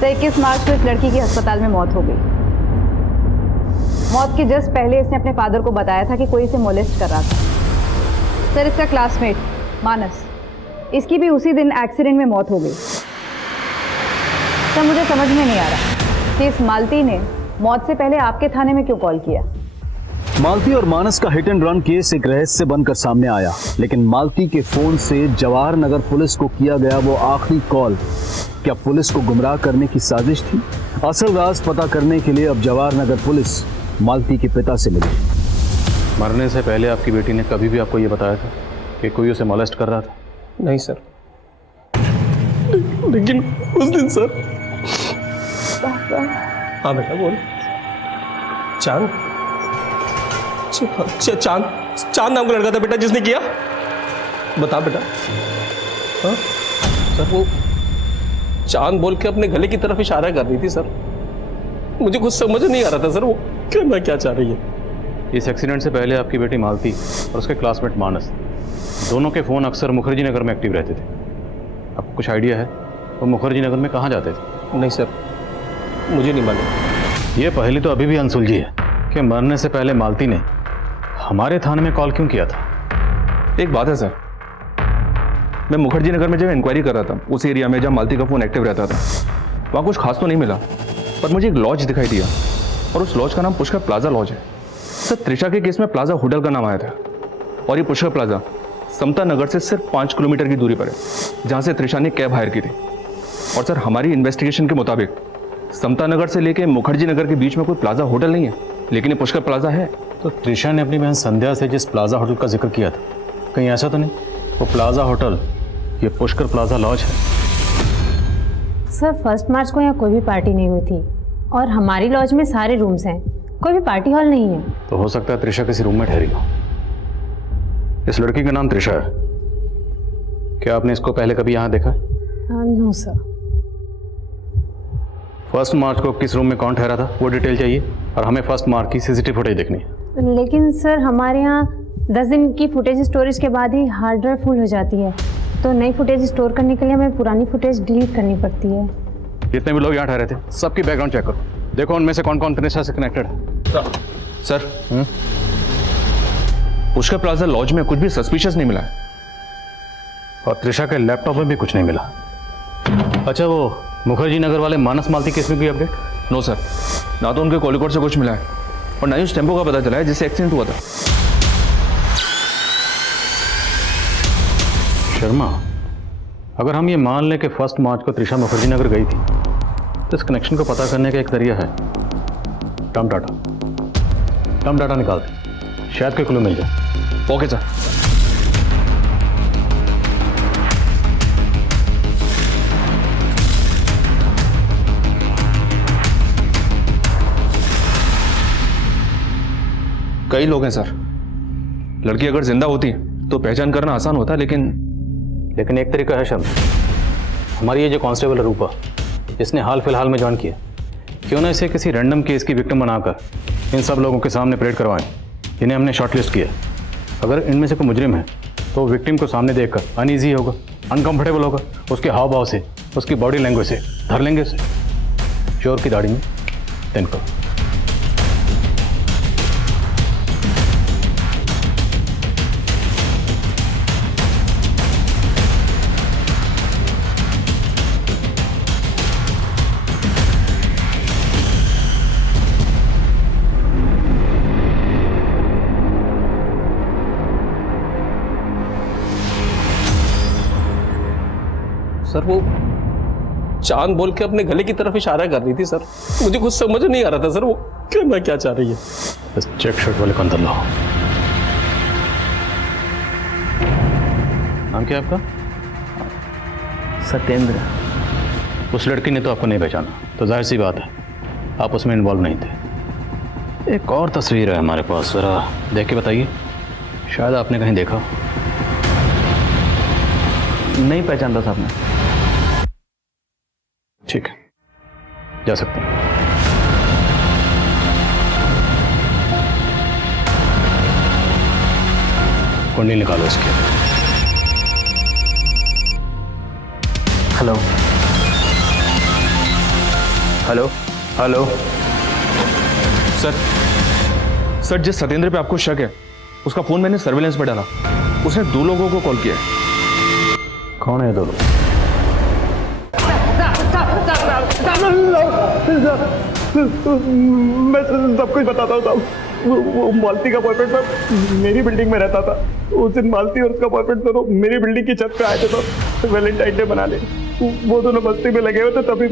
तो 21 मार्च को इस लड़की की अस्पताल में मौत हो गई। मौत के जस्ट पहले इसने अपने फादर को बताया था कि कोई इसे मोलेस्ट कर रहा था। सर, इसका क्लासमेट मानस, इसकी भी उसी दिन एक्सीडेंट में मौत हो गई। सर, मुझे समझ में नहीं आ रहा कि इस मालती ने मौत से पहले आपके थाने में क्यों कॉल किया। मालती और मानस का हिट एंड रन केस एक रहस्य बनकर सामने आया, लेकिन मालती के फोन से जवाहर नगर पुलिस को किया गया वो आखिरी कॉल, क्या पुलिस को गुमराह करने की साजिश थी? असल राज पता करने के लिए अब जवाहर नगर पुलिस मालती के पिता से मिली। मरने से पहले आपकी बेटी ने कभी भी आपको ये बताया था कि कोई उसे मोलेस्ट कर रहा था? नहीं सर, लेकिन उस दिन सर। हाँ बेटा बोल। चांद चांद नाम का लड़का था बेटा जिसने किया। बता बेटा। हाँ सर, वो चांद बोल के अपने गले की तरफ इशारा कर रही थी सर। मुझे कुछ समझ नहीं आ रहा था सर वो करना क्या चाह रही है। इस एक्सीडेंट से पहले आपकी बेटी मालती और उसके क्लासमेट मानस, दोनों के फ़ोन अक्सर मुखर्जी नगर में एक्टिव रहते थे। आपको कुछ आइडिया है वो मुखर्जी नगर में कहाँ जाते थे? नहीं सर, मुझे नहीं मालूम। ये पहली तो अभी भी अनसुलझी है कि मरने से पहले मालती ने हमारे थाने में कॉल क्यों किया था। एक बात है सर, मैं मुखर्जी नगर में जब इंक्वायरी कर रहा था उस एरिया में जहाँ मालती का फ़ोन एक्टिव रहता था, वहाँ कुछ खास तो नहीं मिला, पर मुझे एक लॉज दिखाई दिया और उस लॉज का नाम पुष्कर प्लाजा लॉज है। सर, त्रिशा के केस में प्लाजा होटल का नाम आया था और ये पुष्कर प्लाजा समता नगर से सिर्फ 5 किलोमीटर की दूरी पर है, जहाँ से त्रिशा ने कैब हायर की थी। और सर, हमारी इन्वेस्टिगेशन के मुताबिक समता नगर से लेके मुखर्जी नगर के बीच में कोई प्लाजा होटल नहीं है, लेकिन ये पुष्कर प्लाजा है। तो त्रिशा ने अपनी बहन संध्या से जिस प्लाजा होटल का जिक्र किया था, कहीं ऐसा तो नहीं वो प्लाजा होटल ये पुष्कर प्लाजा लॉज है? सर, 1 मार्च को यहाँ कोई भी पार्टी नहीं हुई थी और हमारी लॉज में सारे रूम्स हैं। कोई भी पार्टी हॉल नहीं है। तो हो सकता है त्रिशा किसी रूम में ठहरी हो। इस लड़की का नाम त्रिशा है। क्या आपने इसको पहले कभी यहाँ देखा? No sir. 1 मार्च को किस रूम में कौन ठहरा था वो डिटेल चाहिए, और हमें 1 मार्च की सीसीटीवी फुटेज देखनी है। लेकिन सर हमारे यहाँ 10 दिन की फुटेज स्टोरेज के बाद ही हार्ड ड्राइव फुल हो जाती है, तो नई फुटेज स्टोर करने के लिए हमें पुरानी फुटेज डिलीट करनी पड़ती है। जितने भी लोग यहाँ ठहरे थे सबकी बैकग्राउंड चेक करो, देखो उनमें से कौन कौन त्रिशा से कनेक्टेड है। सर पुष्कर प्लाजा लॉज में कुछ भी सस्पिशियस नहीं मिला है, और त्रिशा के लैपटॉप में भी कुछ नहीं मिला। अच्छा, वो मुखर्जी नगर वाले मानस मालती केस में भी अपडेट? नो सर, ना तो उनके कॉलिकोड से कुछ मिला है और ना ही उस टेम्पो का पता चला है जिससे एक्सीडेंट हुआ था। शर्मा, अगर हम ये मान लें कि 1 मार्च को त्रिशा मुखर्जी नगर गई थी, तो इस कनेक्शन को पता करने का एक जरिया है टर्म डाटा निकालते, शायद कोई क्लू मिल जाए। Okay sir. कई लोग हैं सर, लड़की अगर जिंदा होती तो पहचान करना आसान होता, लेकिन एक तरीका है शर्मा। हमारी ये जो कांस्टेबल है रूपा, जिसने हाल फिलहाल में ज्वाइन किया, क्यों ना इसे किसी रैंडम केस की विक्टिम बनाकर इन सब लोगों के सामने परेड करवाएं जिन्हें हमने शॉर्टलिस्ट किया। अगर इनमें से कोई मुजरिम है तो विक्टिम को सामने देखकर अनईजी होगा, अनकंफर्टेबल होगा, उसके हाव भाव से, उसकी बॉडी लैंग्वेज से धर लेंगे उसे चोर की दाढ़ी में तिनको। सर वो चांद बोल के अपने गले की तरफ इशारा कर रही थी सर, मुझे कुछ समझ नहीं आ रहा था सर वो कहना क्या चाह रही है। बस चेक शर्ट वाले को अंदर लाओ। नाम क्या है आपका? सत्येंद्र। उस लड़की ने तो आपको नहीं पहचाना, तो जाहिर सी बात है आप उसमें इन्वॉल्व नहीं थे। एक और तस्वीर है हमारे पास, जरा देख के बताइए, शायद आपने कहीं देखा हो। नहीं पहचानता साहब मैं। ठीक है, जा सकते हैं। कुंडली निकालो इसके। हेलो हेलो हेलो सर जिस सत्येंद्र पे आपको शक है उसका फोन मैंने सर्विलेंस पे डाला, उसने 2 लोगों को कॉल किया है। कौन है 2 लोग? मैं सब कुछ बताता हूँ साहब। वो मालती का बॉयफ्रेंड था, मेरी बिल्डिंग में रहता था। उस दिन मालती और उसका बॉयफ्रेंड दोनों मेरी बिल्डिंग की छत पे आए थे साहब, वैलेंटाइन डे मनाने। वो दोनों मस्ती में लगे हुए थे, तभी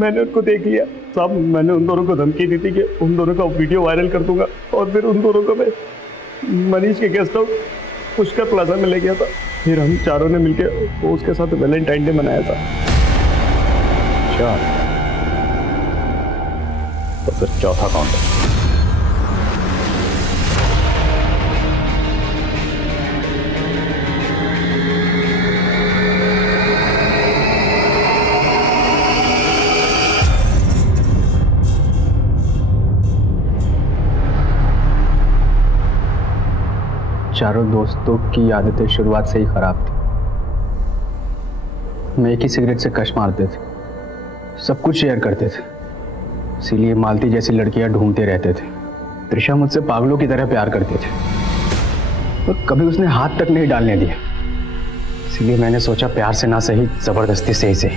मैंने उनको देख लिया साहब। मैंने उन दोनों को धमकी दी थी कि उन दोनों का वीडियो वायरल कर दूंगा, और फिर उन दोनों को मैं मनीष के गेस्ट हाउस पुष्कर प्लाजा में ले गया था। फिर हम चारों ने मिलकर उसके साथ वैलेंटाइन डे मनाया था। अच्छा, तो फिर चौथा कौन है? चारों दोस्तों की आदतें शुरुआत से ही खराब थी। मैं एक ही सिगरेट से कश मारते थे, सब कुछ शेयर करते थे, इसीलिए मालती जैसी लड़कियां ढूंढते रहते थे। त्रिशा मुझसे पागलों की तरह प्यार करते थे, और कभी उसने हाथ तक नहीं डालने दिया। इसीलिए मैंने सोचा प्यार से ना सही, जबरदस्ती से ही सही,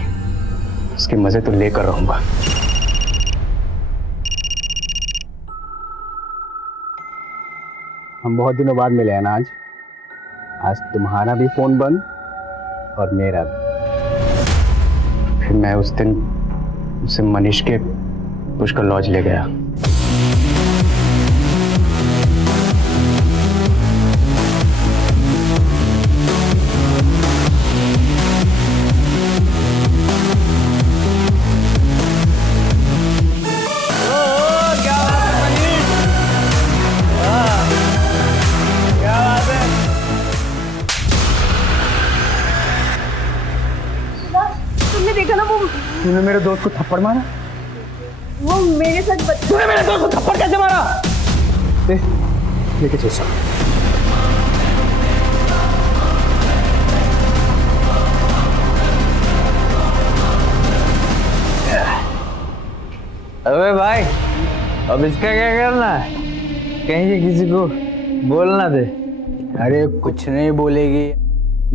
उसके मजे तो लेकर रहूंगा। हम बहुत दिनों बाद मिले हैं ना आज तुम्हारा भी फोन बंद और मेरा भी। फिर मैं उस दिन उसे मनीष के पुष्कर लॉज ले गया। तूने मेरे दोस्त को थप्पड़ मारा? वो मेरे साथ तूने मेरे दोस्त को थप्पड़ कैसे मारा? लेके चल साहब। अबे भाई, अब इसका क्या करना है? कहीं से किसी को बोलना दे। अरे कुछ नहीं बोलेगी,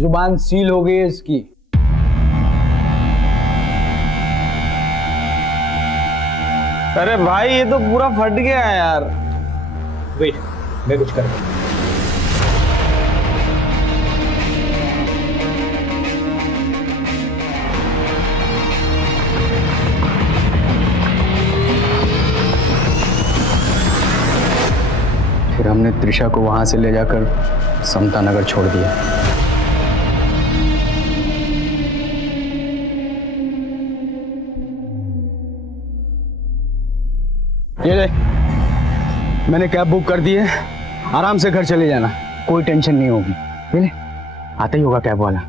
जुबान सील हो गई है इसकी। अरे भाई ये तो पूरा फट गया है यार। वेट, मैं कुछ कर रहा हूं। फिर हमने त्रिशा को वहां से ले जाकर समता नगर छोड़ दिया। ये ले, मैंने कैब बुक कर दी है, आराम से घर चले जाना, कोई टेंशन नहीं होगी। ये ले, आता ही होगा कैब वाला।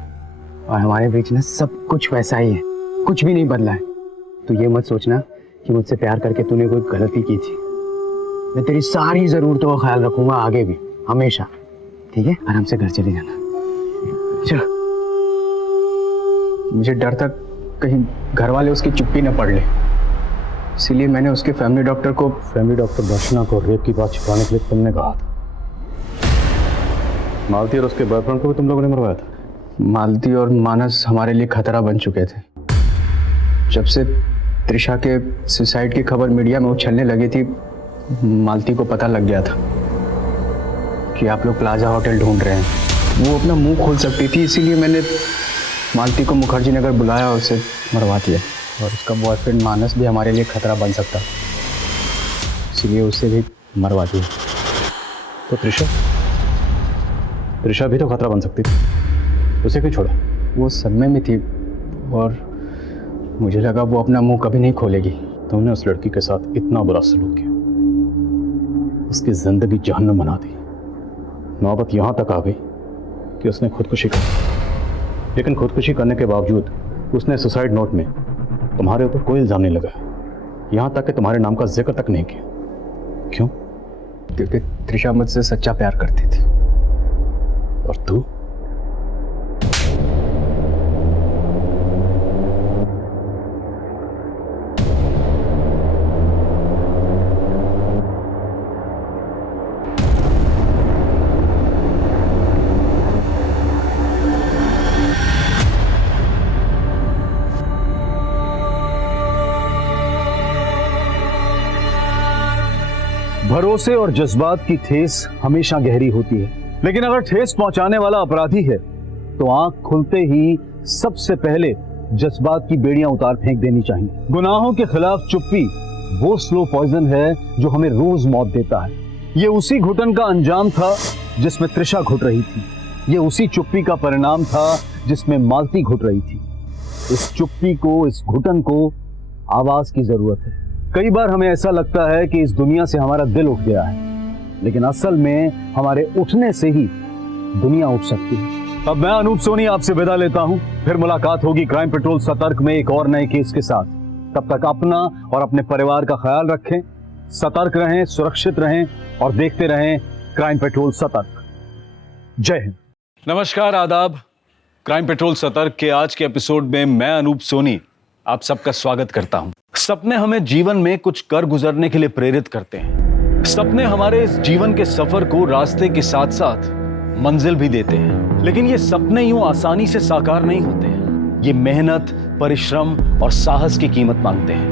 और हमारे बीच में सब कुछ वैसा ही है, कुछ भी नहीं बदला है। तो ये मत सोचना कि मुझसे प्यार करके तूने कोई गलती की थी। मैं तेरी सारी जरूरतों का ख्याल रखूंगा आगे भी, हमेशा। ठीक है, आराम से घर चले जाना। चलो। मुझे डर था कहीं घर वाले उसकी चुप्पी न पढ़ ले, इसीलिए मैंने उसके फैमिली डॉक्टर दर्शना को रेप की बात छिपाने के लिए तुमने कहा था। मालती और उसके बॉयफ्रेंड को भी तुम लोगों ने मरवाया था। मालती और मानस हमारे लिए खतरा बन चुके थे। जब से त्रिशा के सुसाइड की खबर मीडिया में उछलने लगी थी, मालती को पता लग गया था कि आप लोग प्लाजा होटल ढूंढ रहे हैं। वो अपना मुंह खोल सकती थी, इसीलिए मैंने मालती को मुखर्जी नगर बुलाया और उसे मरवा दिया। और उसका बॉयफ्रेंड मानस भी हमारे लिए खतरा बन सकता, इसीलिए उसे भी मरवा दिया। तो त्रिशा भी तो खतरा बन सकती थी, उसे क्यों छोड़ा? वो सदमे में थी और मुझे लगा वो अपना मुंह कभी नहीं खोलेगी। तुमने उस लड़की के साथ इतना बुरा सलूक किया, उसकी जिंदगी जहन्नम बना दी। नौबत यहां तक आ गई कि उसने खुदकुशी की, लेकिन खुदकुशी करने के बावजूद उसने सुसाइड नोट में तुम्हारे ऊपर कोई इल्जाम नहीं लगाया, यहां तक कि तुम्हारे नाम का जिक्र तक नहीं किया। क्यों? क्योंकि त्रिशा मुझसे सच्चा प्यार करती थी। और तू? भरोसे और जज्बात की ठेस हमेशा गहरी होती है, लेकिन अगर ठेस पहुंचाने वाला अपराधी है तो आंख खुलते ही सबसे पहले जज्बात की बेड़ियां उतार फेंक देनी चाहिए। गुनाहों के खिलाफ चुप्पी वो स्लो पॉइजन है जो हमें रोज मौत देता है। ये उसी घुटन का अंजाम था जिसमें त्रिशा घुट रही थी, ये उसी चुप्पी का परिणाम था जिसमें मालती घुट रही थी। इस चुप्पी को, इस घुटन को आवाज की जरूरत है। कई बार हमें ऐसा लगता है कि इस दुनिया से हमारा दिल उठ गया है, लेकिन असल में हमारे उठने से ही दुनिया उठ सकती है। अब मैं अनूप सोनी आपसे विदा लेता हूं, फिर मुलाकात होगी क्राइम पेट्रोल सतर्क में एक और नए केस के साथ। तब तक अपना और अपने परिवार का ख्याल रखें, सतर्क रहें, सुरक्षित रहें और देखते रहें क्राइम पेट्रोल सतर्क। जय हिंद। नमस्कार, आदाब। क्राइम पेट्रोल सतर्क के आज के एपिसोड में मैं अनूप सोनी आप सबका स्वागत करता हूं। सपने हमें जीवन में कुछ कर गुजरने के लिए प्रेरित करते हैं। सपने हमारे इस जीवन के सफर को रास्ते के साथ साथ मंजिल भी देते हैं, लेकिन ये सपने यूं आसानी से साकार नहीं होते हैं। ये मेहनत, परिश्रम और साहस की कीमत मांगते हैं।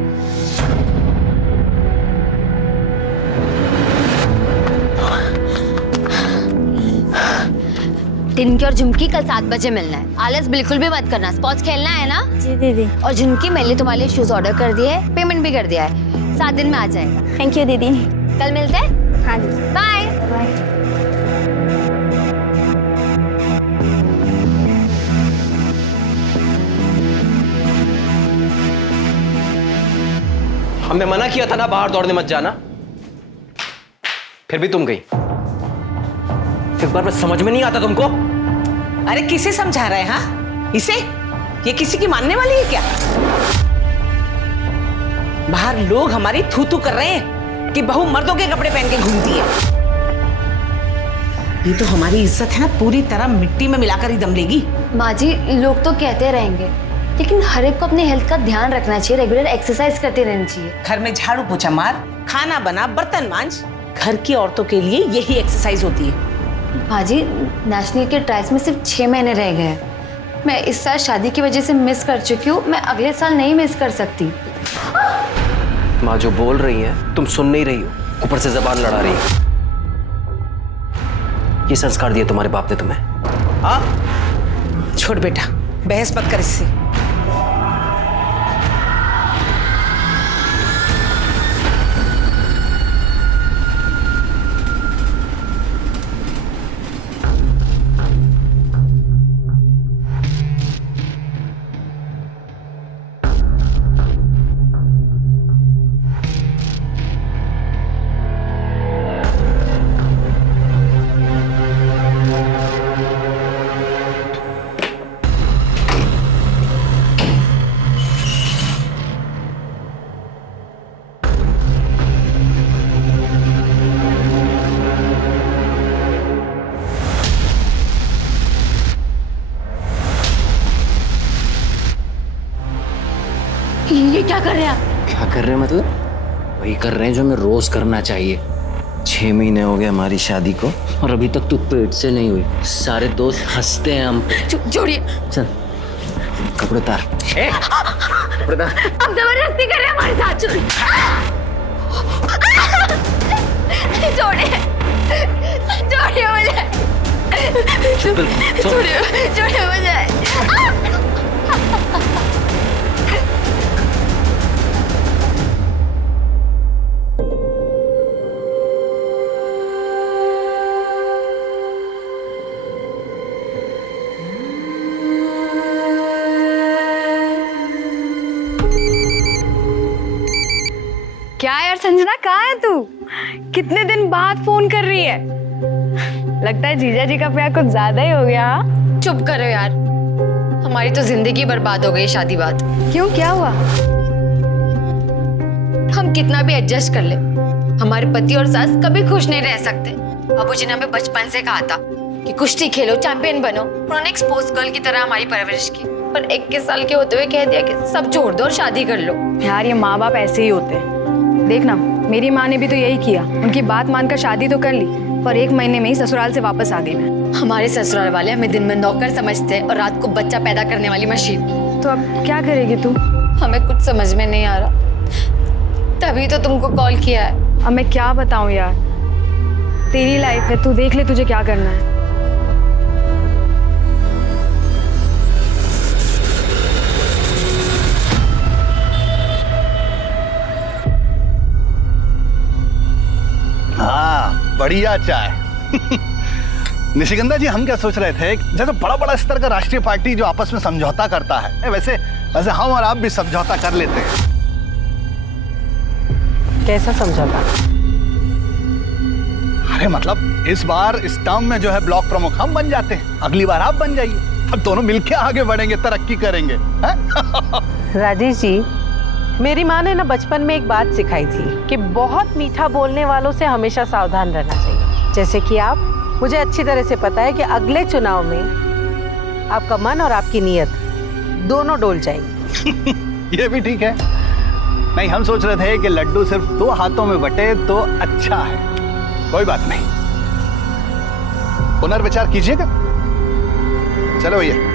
टिनकी और झुमकी कल 7 बजे मिलना है। आलस बिल्कुल भी मत करना। स्पॉट्स खेलना है ना? जी दीदी। और झुमकी, मैंने तुम्हारे लिए शूज ऑर्डर कर दिए हैं, पेमेंट भी कर दिया है, 7 दिन में आ जाएगा। थैंक यू दीदी। कल मिलते हैं। हाँ जी, बाय बाय। हमने मना किया था ना बाहर दौड़ने मत जाना, फिर भी तुम गई। एक बार बस समझ में नहीं आता तुमको? अरे किसे समझा रहे हैं? हाँ, इसे? ये किसी की मानने वाली है क्या? बाहर लोग हमारी थू थू कर रहे हैं कि बहू मर्दों के कपड़े पहन के घूमती है। ये तो हमारी इज्जत है ना, पूरी तरह मिट्टी में मिलाकर ही दम लेगी। माँ जी, लोग तो कहते रहेंगे, लेकिन हर एक को अपने हेल्थ का ध्यान रखना चाहिए, रेगुलर एक्सरसाइज करते रहना चाहिए। घर में झाड़ू पोछा मार, खाना बना, बर्तन मांज, घर की औरतों के लिए यही एक्सरसाइज होती है। माँ जी, नेशनल के ट्रायल्स में सिर्फ 6 महीने रह गए हैं। मैं इस साल शादी की वजह से मिस कर चुकी हूँ, मैं अगले साल नहीं मिस कर सकती। माँ जो बोल रही है तुम सुन नहीं रही हो, ऊपर से जबान लड़ा रही हो। ये संस्कार दिए तुम्हारे बाप ने तुम्हें? हाँ, छोड़ बेटा, बहस मत कर इससे। ये क्या कर रहे हैं आप? क्या कर रहे हैं मतलब? वही कर रहे हैं जो हमें रोज करना चाहिए। 6 महीने हो गए हमारी शादी को और अभी तक तू पेट से नहीं हुई। सारे दोस्त हंसते हैं हम पे। छोड़िए। चल कपड़े उतार। कपड़े उतार। आप जबरदस्ती कर रहे हैं हमारे साथ। छोड़िए, छोड़िए मुझे, छोड़िए मुझे। क्या यार संजना, कहाँ है तू? कितने दिन बाद फोन कर रही है? लगता है जीजा जी का प्यार कुछ ज्यादा ही हो गया। चुप करो यार, हमारी तो जिंदगी बर्बाद हो गई शादी बाद। क्यों, क्या हुआ? हम कितना भी एडजस्ट कर ले, हमारे पति और सास कभी खुश नहीं रह सकते। बाबूजी ने हमें बचपन से कहा था कि कुश्ती खेलो, चैंपियन बनो। उन्होंने एक स्पोर्ट्स गर्ल की तरह हमारी परवरिश की, पर 21 साल के होते हुए कह दिया कि सब छोड़ दो और शादी कर लो। यार ये माँ बाप ऐसे ही होते हैं। देखना, मेरी माँ ने भी तो यही किया। उनकी बात मानकर शादी तो कर ली, पर 1 महीने में ही ससुराल से वापस आ गई मैं। हमारे ससुराल वाले हमें दिन में नौकर समझते हैं और रात को बच्चा पैदा करने वाली मशीन। तो अब क्या करेगी तू? हमें कुछ समझ में नहीं आ रहा, तभी तो तुमको कॉल किया है। अब मैं क्या बताऊं यार, तेरी लाइफ है, तू देख ले तुझे क्या करना है। हाँ, बढ़िया चाय। निशिगंधा जी, हम क्या सोच रहे थे, जैसे बड़ा बड़ा स्तर का राष्ट्रीय पार्टी जो आपस में समझौता करता है, वैसे वैसे हम और आप भी समझौता कर लेते हैं। कैसा समझौता? अरे मतलब इस बार इस टर्म में जो है ब्लॉक प्रमुख हम बन जाते हैं, अगली बार आप बन जाइए। अब दोनों मिलके आगे बढ़ेंगे, तरक्की करेंगे। राजेश जी, मेरी माँ ने ना बचपन में एक बात सिखाई थी कि बहुत मीठा बोलने वालों से हमेशा सावधान रहना चाहिए। जैसे कि आप, मुझे अच्छी तरह से पता है कि अगले चुनाव में आपका मन और आपकी नीयत दोनों डोल जाएगी। ये भी ठीक है। नहीं, हम सोच रहे थे कि लड्डू सिर्फ 2 हाथों में बटे तो अच्छा है। कोई बात नहीं, पुनर्विचार कीजिएगा। चलो भैया।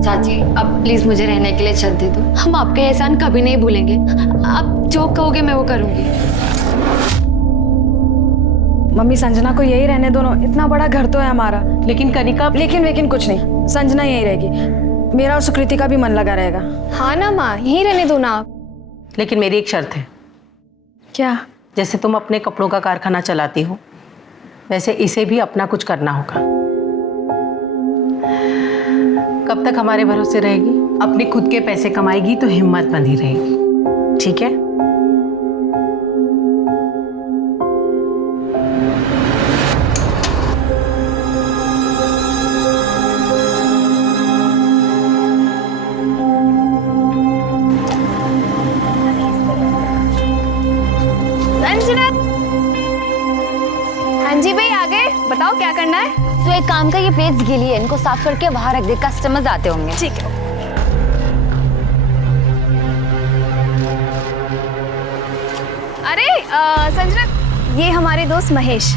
चाची, अब प्लीज मुझे रहने के लिए छत दे दो। हम आपके एहसान कभी नहीं भूलेंगे। आप जो कहोगे मैं वो करूंगी। मम्मी, संजना को यही रहने दो ना, इतना बड़ा घर तो है हमारा। लेकिन कनिका, लेकिन कुछ नहीं, संजना यही रहेगी। मेरा और सुकृति का भी मन लगा रहेगा। हाँ ना माँ, यही रहने दो ना आप। लेकिन मेरी एक शर्त है। क्या? जैसे तुम अपने कपड़ों का कारखाना चलाती हो, वैसे इसे भी अपना कुछ करना होगा। कब तक हमारे भरोसे रहेगी? अपने खुद के पैसे कमाएगी तो हिम्मत बंधी रहेगी, ठीक है? संजना, हाँ जी भाई, आगे बताओ क्या करना है? तो एक काम का, ये प्लेट्स गीली है, इनको साफ करके बाहर रख दे, कस्टमर्स आते होंगे। ठीक है। अरे संजना, ये हमारे दोस्त महेश।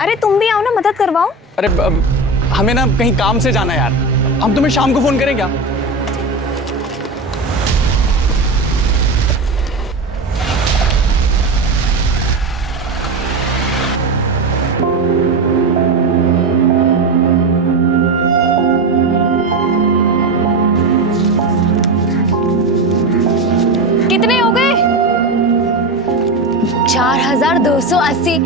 अरे तुम भी आओ ना, मदद करवाओ। अरे हमें ना कहीं काम से जाना है यार, हम तुम्हें शाम को फोन करें क्या? कितने हो गए? 4280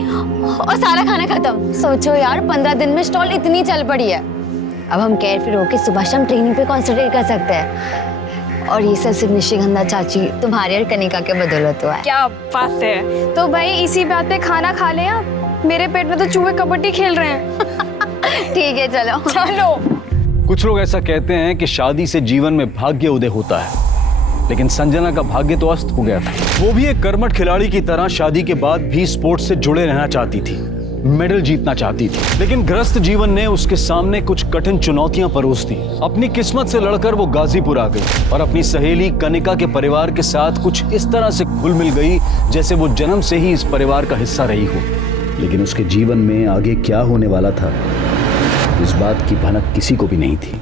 और सारा खाना खत्म। सोचो यार, 15 दिन में स्टॉल इतनी चल पड़ी है। अब हम केयर फ्री होके सुबह शाम ट्रेनिंग पे कॉन्सेंट्रेट कर सकते हैं। और ये सब सिर्फ निशिगंधा चाची, तुम्हारी और कनिका के बदौलत हुआ है। क्या बात है। तो भाई इसी बात पे खाना खा ले आप। मेरे पेट में तो चूहे कबड्डी खेल रहे हैं। ठीक है, चलो चलो। कुछ लोग ऐसा कहते हैं कि शादी से जीवन में भाग्य उदय होता है, लेकिन संजना का भाग्य तो अस्त हो गया था। वो भी एक कर्मठ खिलाड़ी की तरह शादी के बाद भी स्पोर्ट्स से जुड़े रहना चाहती थी, मेडल जीतना चाहती थी, लेकिन ग्रस्त जीवन ने उसके सामने कुछ कठिन चुनौतियां परोस दी। अपनी किस्मत से लड़कर वो गाजीपुर आ गई और अपनी सहेली कनिका के परिवार के साथ कुछ इस तरह से घुल मिल गई जैसे वो जन्म से ही इस परिवार का हिस्सा रही हो। लेकिन उसके जीवन में आगे क्या होने वाला था, इस बात की भनक किसी को भी नहीं थी।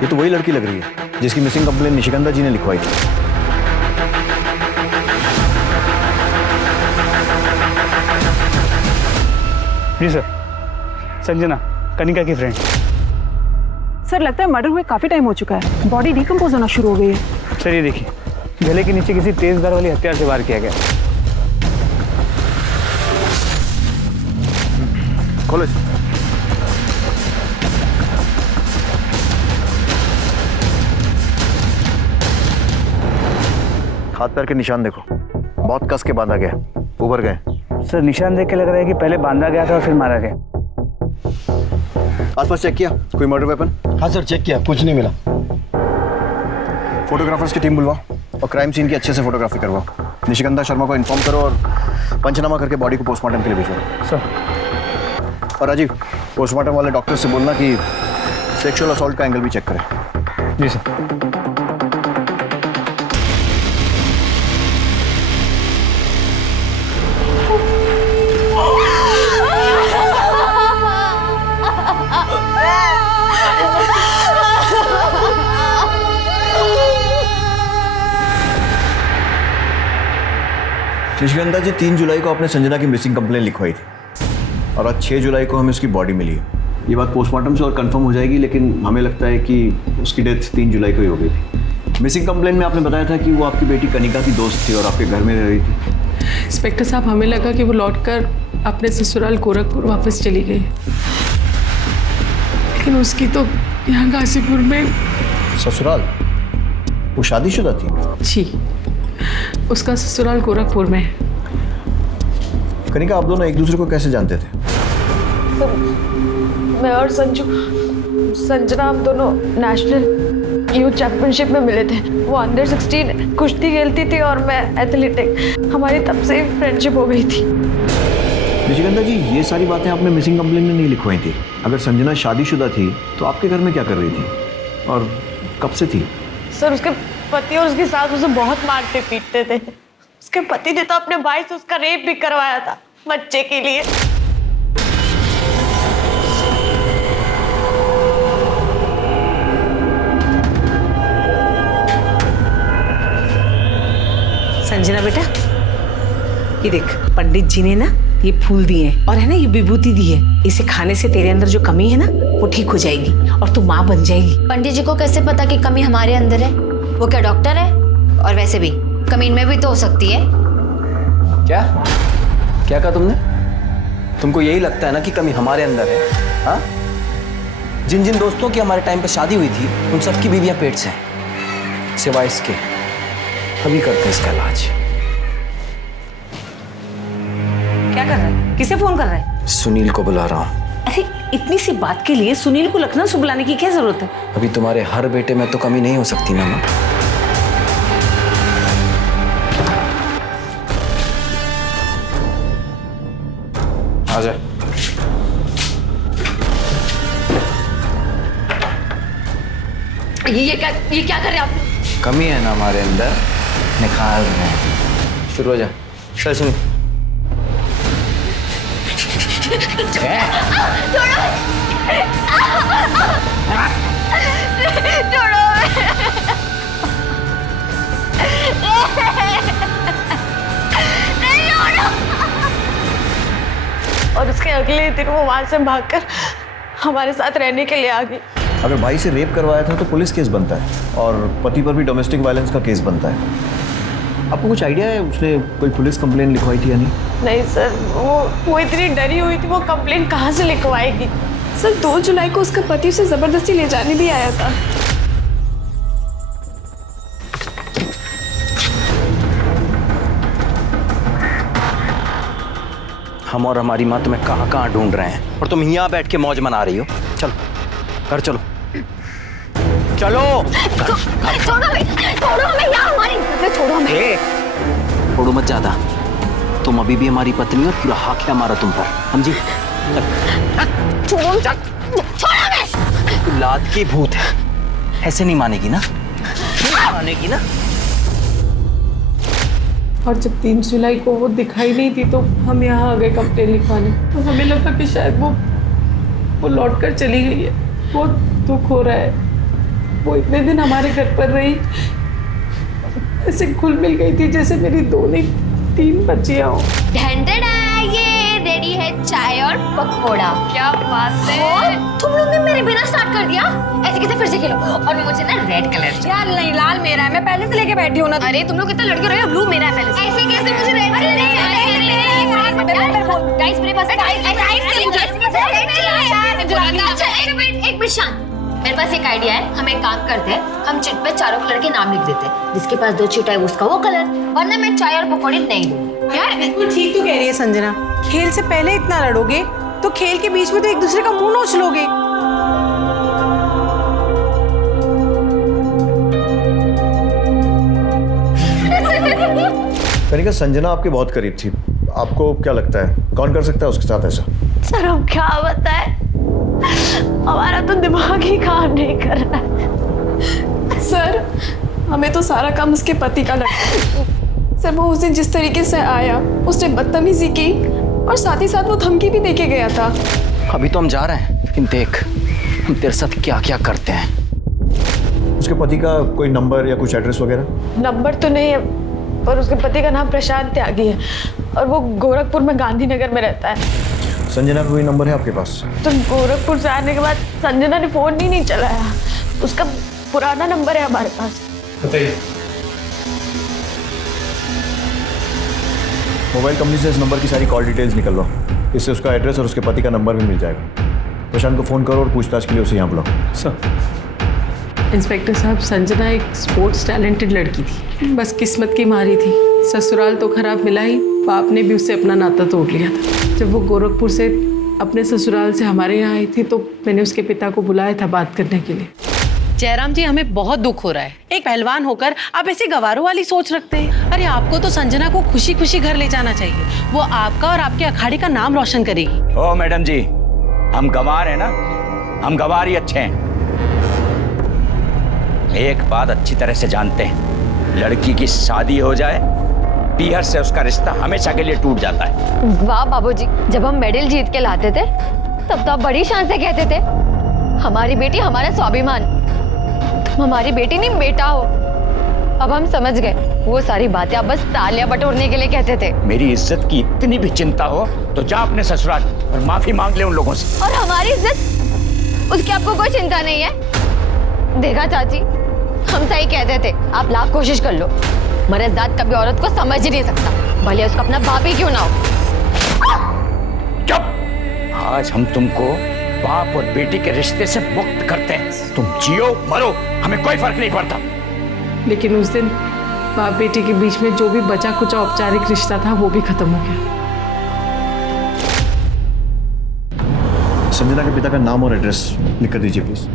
ये तो वही लड़की लग रही है जिसकी मिसिंग कंप्लेन निशिगंधा जी ने लिखवाई थी। जी सर, संजना, कनिका की फ्रेंड। सर लगता है मर्डर हुए काफी टाइम हो चुका है, बॉडी डिकम्पोज होना शुरू हो गई है। सर ये देखिए, गले के नीचे किसी तेज धार वाली हथियार से वार किया गया। खोलो। हाथ पैर के निशान देखो, बहुत कस के बांधा गया, उभर गए। सर निशान देख के लग रहा है कि पहले बांधा गया था और फिर मारा गया। आसपास चेक किया कोई मर्डर वेपन? हाँ सर, चेक किया, कुछ नहीं मिला। फोटोग्राफर्स की टीम बुलवाओ और क्राइम सीन की अच्छे से फोटोग्राफी करवाओ। निशिगंधा शर्मा को इन्फॉर्म करो और पंचनामा करके बॉडी को पोस्टमार्टम के लिए भेजो। सर। और राजीव, पोस्टमार्टम वाले डॉक्टर से बोलना कि सेक्सुअल असॉल्ट का एंगल भी चेक करें। जी सर। निशिगंधा जी 3 जुलाई को आपने संजना की मिसिंग कंप्लेन लिखवाई थी और आज 6 जुलाई को हमें उसकी बॉडी मिली है। ये बात पोस्टमार्टम से और कंफर्म हो जाएगी, लेकिन हमें लगता है कि उसकी डेथ 3 जुलाई को ही हो गई थी। मिसिंग कंप्लेन में आपने बताया था कि वो आपकी बेटी कनिका की दोस्त थी और आपके घर में रह रही थी। इंस्पेक्टर साहब, हमें लगा कि वो लौटकर अपने ससुराल गोरखपुर वापस चली गई, लेकिन उसकी तो यहाँ गाजीपुर में ससुराल? वो शादीशुदा थी? जी, उसका ससुराल गोरखपुर में है। कनिका, आप दोनों एक दूसरे को कैसे जानते थे? मैं और संजना हम दोनों नेशनल यूथ चैंपियनशिप में मिले थे। वो अंडर 16 कुश्ती खेलती थी और मैं एथलेटिक। हमारी तब से फ्रेंडशिप हो गई थी। निशिगंधा जी, ये सारी बातें आपने मिसिंग कंप्लेंट में नहीं लिखवाई थी। अगर संजना शादीशुदा थी तो आपके घर में क्या कर रही थी और कब से थी? सर, उसके पति और उसकी सास उसे बहुत मारते पीटते थे। उसके पति ने तो अपने भाई से उसका रेप भी करवाया था बच्चे के लिए। संजना बेटा, ये देख, पंडित जी ने ना ये फूल दिए हैं और है ना ये विभूति दी है। इसे खाने से तेरे अंदर जो कमी है ना वो ठीक हो जाएगी और तू माँ बन जाएगी। पंडित जी को कैसे पता कि कमी हमारे अंदर है? वो क्या डॉक्टर है? और वैसे भी कमी इनमें भी तो हो सकती है। क्या क्या कहा तुमने? तुमको यही लगता है ना कि कमी हमारे अंदर है? हाँ, जिन जिन दोस्तों की हमारे टाइम पे शादी हुई थी उन सबकी बीवियां पेट से हैं, सिवाय इसके। अभी करते हैं इसका इलाज। क्या कर रहा है? किसे फोन कर रहा है? सुनील को बुला रहा हूँ। अरे इतनी सी बात के लिए सुनील को लखनऊ से बुलाने की क्या जरूरत है? अभी तुम्हारे हर बेटे में तो कमी नहीं हो सकती ना माँ। आजा। ये क्या कर रहे हैं आप? कमी है ना हमारे अंदर, निकाल रहे हैं। शुरू हो जा। चल सुन। और उसके अगले दिन वो वहां से भागकर हमारे साथ रहने के लिए आ गई। अगर भाई से रेप करवाया था तो पुलिस केस बनता है और पति पर भी डोमेस्टिक वायलेंस का केस बनता है। आपको कुछ आइडिया है उसने कोई पुलिस कंप्लेंट लिखवाई थी या नहीं? नहीं सर, वो इतनी डरी हुई थी, वो कंप्लेंट कहाँ से लिखवाएगी? सर 2 जुलाई को उसका पति उसे जबरदस्ती ले जाने भी आया था। हम और हमारी माँ तुम्हें कहाँ कहाँ ढूंढ रहे हैं और तुम यहाँ बैठ के मौज मना रही हो। चलो घर चलो, चलो। छोड़ो हमें यार, हमारी छोड़ो हमें। छोड़ो मत ज्यादा, तुम अभी भी हमारी पत्नी हो, पूरा हक है हमारा तुम पर, समझी? छोड़ो हमें। तू लात की भूत है, ऐसे नहीं मानेगी ना? मानेगी ना? और जब 3 जुलाई को वो दिखाई नहीं थी तो हम यहाँ आ गए कंप्लेन लिखवाने। तो हमें लगा कि शायद वो लौट कर चली गई है। बहुत दुख हो रहा है। वो इतने दिन हमारे घर पर रही, ऐसे घुल मिल गई थी जैसे मेरी 2 नहीं 3 बच्चियां हो। ये रेडी है चाय और पकौड़ा। क्या बात है, तुम लोग ने मेरे बिना स्टार्ट कर दिया। ऐसे कैसे फिर से खेलो? और मुझे ना रेड कलर यार नहीं, लाल मेरा है, मैं पहले से लेके बैठी हूँ ना। अरे तुम लोग इतना लड़के रहे हो, ब्लू मेरा है पहले से। ऐसे कैसे मुझे रेड गाइस मेरे पास एक मिनट शांत। मेरे पास एक आइडिया है, हम एक काम करते हैं, हम चिट पे चारों कलर के नाम लिख देते हैं। जिसके पास 2 चिट है उसका वो कलर, वरना मैं चाय और पकौड़े नहीं दूंगी। यार बिल्कुल ठीक तो कह रही है संजना। खेल से पहले इतना लड़ोगे तो खेल के बीच में तो एक दूसरे का मुंह नोच लोगे। कनिका, संजना आपके बहुत करीब थी। आपको क्या लगता है कौन कर सकता है उसके साथ ऐसा? सर हम क्या बताएं, हमारा तो दिमाग ही काम नहीं कर रहा है। सर हमें तो सारा काम उसके पति का लगता है। सर वो उस दिन जिस तरीके से आया, उसने बदतमीजी की और साथ ही साथ वो धमकी भी देके गया था। अभी तो हम जा रहे हैं, लेकिन देख हम तेरे साथ क्या क्या करते हैं। उसके पति का कोई नंबर या कुछ एड्रेस वगैरह? नंबर तो नहीं है, पर उसके पति का नाम प्रशांत त्यागी है और वो गोरखपुर में गांधीनगर में रहता है। संजना का कोई नंबर है आपके पास? तो गोरखपुर से आने के बाद संजना ने फोन ही नहीं चलाया। उसका पुराना नंबर है हमारे पास। बताइए। मोबाइल कंपनी से इस नंबर की सारी कॉल डिटेल्स निकलवाओ, इससे उसका एड्रेस और उसके पति का नंबर भी मिल जाएगा। प्रशांत को फोन करो और पूछताछ के लिए उसे यहाँ बुलाओ। सर इंस्पेक्टर साहब, संजना एक स्पोर्ट्स टैलेंटेड लड़की थी, बस किस्मत की मारी थी। ससुराल तो खराब मिला ही, बाप ने भी उससे अपना नाता तोड़ लिया था। जब वो गोरखपुर से अपने ससुराल से हमारे यहाँ आई थी तो मैंने उसके पिता को बुलाया था बात करने के लिए। जयराम जी, हमें बहुत दुख हो रहा है। एक पहलवान होकर आप ऐसी गवारों वाली सोच रखते हैं। अरे आपको तो संजना को खुशी खुशी घर ले जाना चाहिए। वो आपका और आपके अखाड़े का नाम रोशन करेगी। ओ मैडम जी, हम गंवार हैं ना, हम गंवार ही अच्छे हैं। एक बात अच्छी तरह से जानते हैं, लड़की की शादी हो जाए पीहर से उसका रिश्ता हमेशा के लिए टूट जाता है। वाह बाबूजी, जब हम मेडल जीत के लाते थे तब तो आप बड़ी शान से कहते थे हमारी बेटी हमारा स्वाभिमान, तुम हमारी बेटी नहीं बेटा हो। अब हम समझ गए वो सारी बातें आप बस तालियां बटोरने के लिए कहते थे। मेरी इज्जत की इतनी भी चिंता हो तो जा अपने ससुराल और माफी मांग ले उन लोगों से। और हमारी इज्जत, उसकी आपको कोई चिंता नहीं है? देखा चाची, हम सही कहते थे, आप लाख कोशिश कर लो, मर्द जात कभी औरत को समझ ही नहीं सकता, भले उसका अपना बाप ही क्यों ना हो। चुप! आज हम तुमको बाप और बेटी के रिश्ते से मुक्त करते हैं। तुम जियो मरो, हमें कोई फर्क नहीं पड़ता। लेकिन उस दिन बाप बेटी के बीच में जो भी बचा कुचा औपचारिक रिश्ता था वो भी खत्म हो गया। संजना के पिता का नाम और एड्रेस लिख कर दीजिए प्लीज।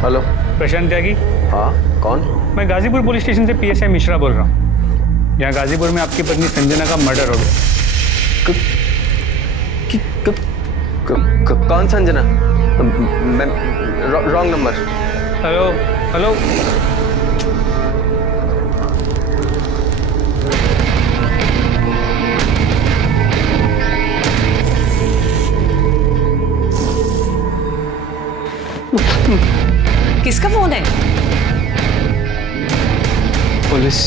हेलो, प्रशांत त्यागी। हाँ, कौन? मैं गाजीपुर पुलिस स्टेशन से पीएसआई मिश्रा बोल रहा हूँ। यहाँ गाजीपुर में आपकी पत्नी संजना का मर्डर हो गया। कौन संजना? मैं रॉन्ग नंबर। हेलो हेलो, किसका फोन है? पुलिस।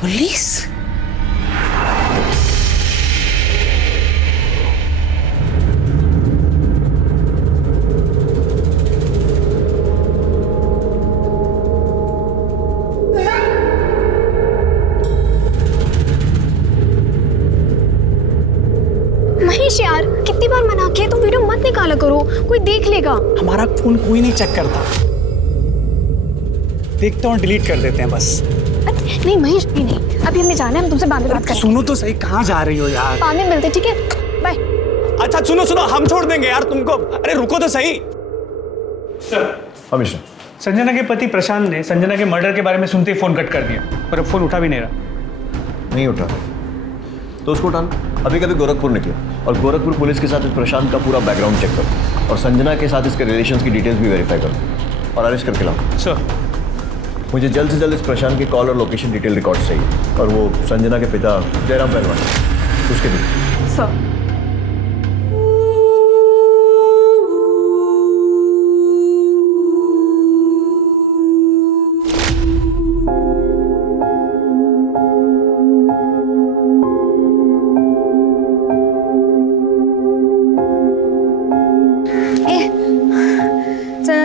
पुलिस? महेश यार, कितनी बार मना किया, तुम वीडियो मत निकाला करो, कोई देख लेगा। हमारा फोन कोई नहीं चेक करता, देखते और डिलीट कर देते हैं बस। नहीं महेश, भी नहीं, अभी हमें जाना है, हम तुमसे बाद में बात करेंगे। सुनो तो सही, कहाँ जा रही हो यार? बाद में मिलते, ठीक है, बाय। अच्छा सुनो सुनो, हम छोड़ देंगे यार तुमको। अरे रुको तो सही। हमेशा संजना के पति प्रशांत ने संजना के मर्डर के बारे में सुनते ही फोन कट कर दिया, पर अब फोन उठा भी नहीं रहा। नहीं उठा तो उसको उठाना। अभी कभी गोरखपुर निकले और गोरखपुर पुलिस के साथ इस प्रशांत का पूरा बैकग्राउंड चेक करो और संजना के साथ इसके रिलेशंस की डिटेल्स भी वेरीफाई करो और अरेस्ट करके लाओ। सर, मुझे जल्द से जल्द इस प्रशांत की कॉल और लोकेशन डिटेल रिकॉर्ड चाहिए और वो संजना के पिता जयराम पहलवान उसके भी। सर,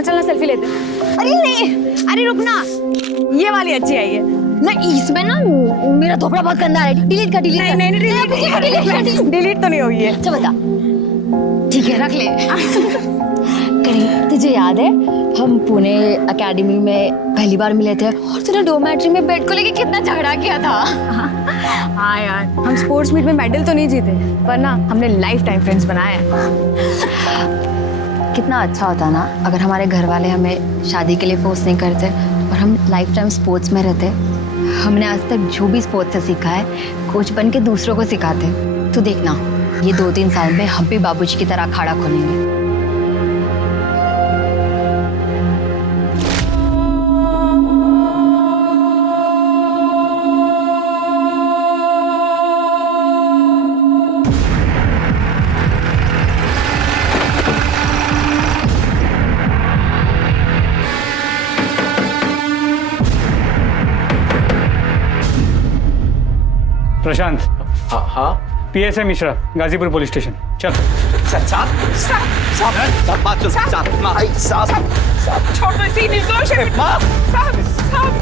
चलना सेल्फी लेते हैं। अरे नहीं, अरे रुकना, ये वाली अच्छी आई है ना। इसमें ना मेरा धोपड़ा बहुत गंदा है, डिलीट कर। डिलीट डिलीट तो नहीं होगी है। अच्छा बता, ठीक है रख ले। करीब तुझे याद है हम पुणे एकेडमी में पहली बार मिले थे और तूने डोमेट्री में बेड को लेके कितना झगड़ा किया था। हाँ यार, हम स्पोर्ट्स मीट में मेडल तो नहीं जीते, पर ना हमने लाइफ टाइम फ्रेंड्स बनाए हैं। कितना अच्छा होता ना अगर हमारे घर वाले हमें शादी के लिए फोर्स नहीं करते और हम लाइफ टाइम स्पोर्ट्स में रहते। हमने आज तक जो भी स्पोर्ट्स से सीखा है कोच बन के दूसरों को सिखाते। तो देखना, ये 2-3 साल में हम भी बाबूजी की तरह अखाड़ा खोलेंगे। प्रशांत। हाँ हाँ, PSI Mishra, Ghazipur police station. चल। साहब बात सुन। साहब छोड़ दो, इसे निर्दोष है। साहब साहब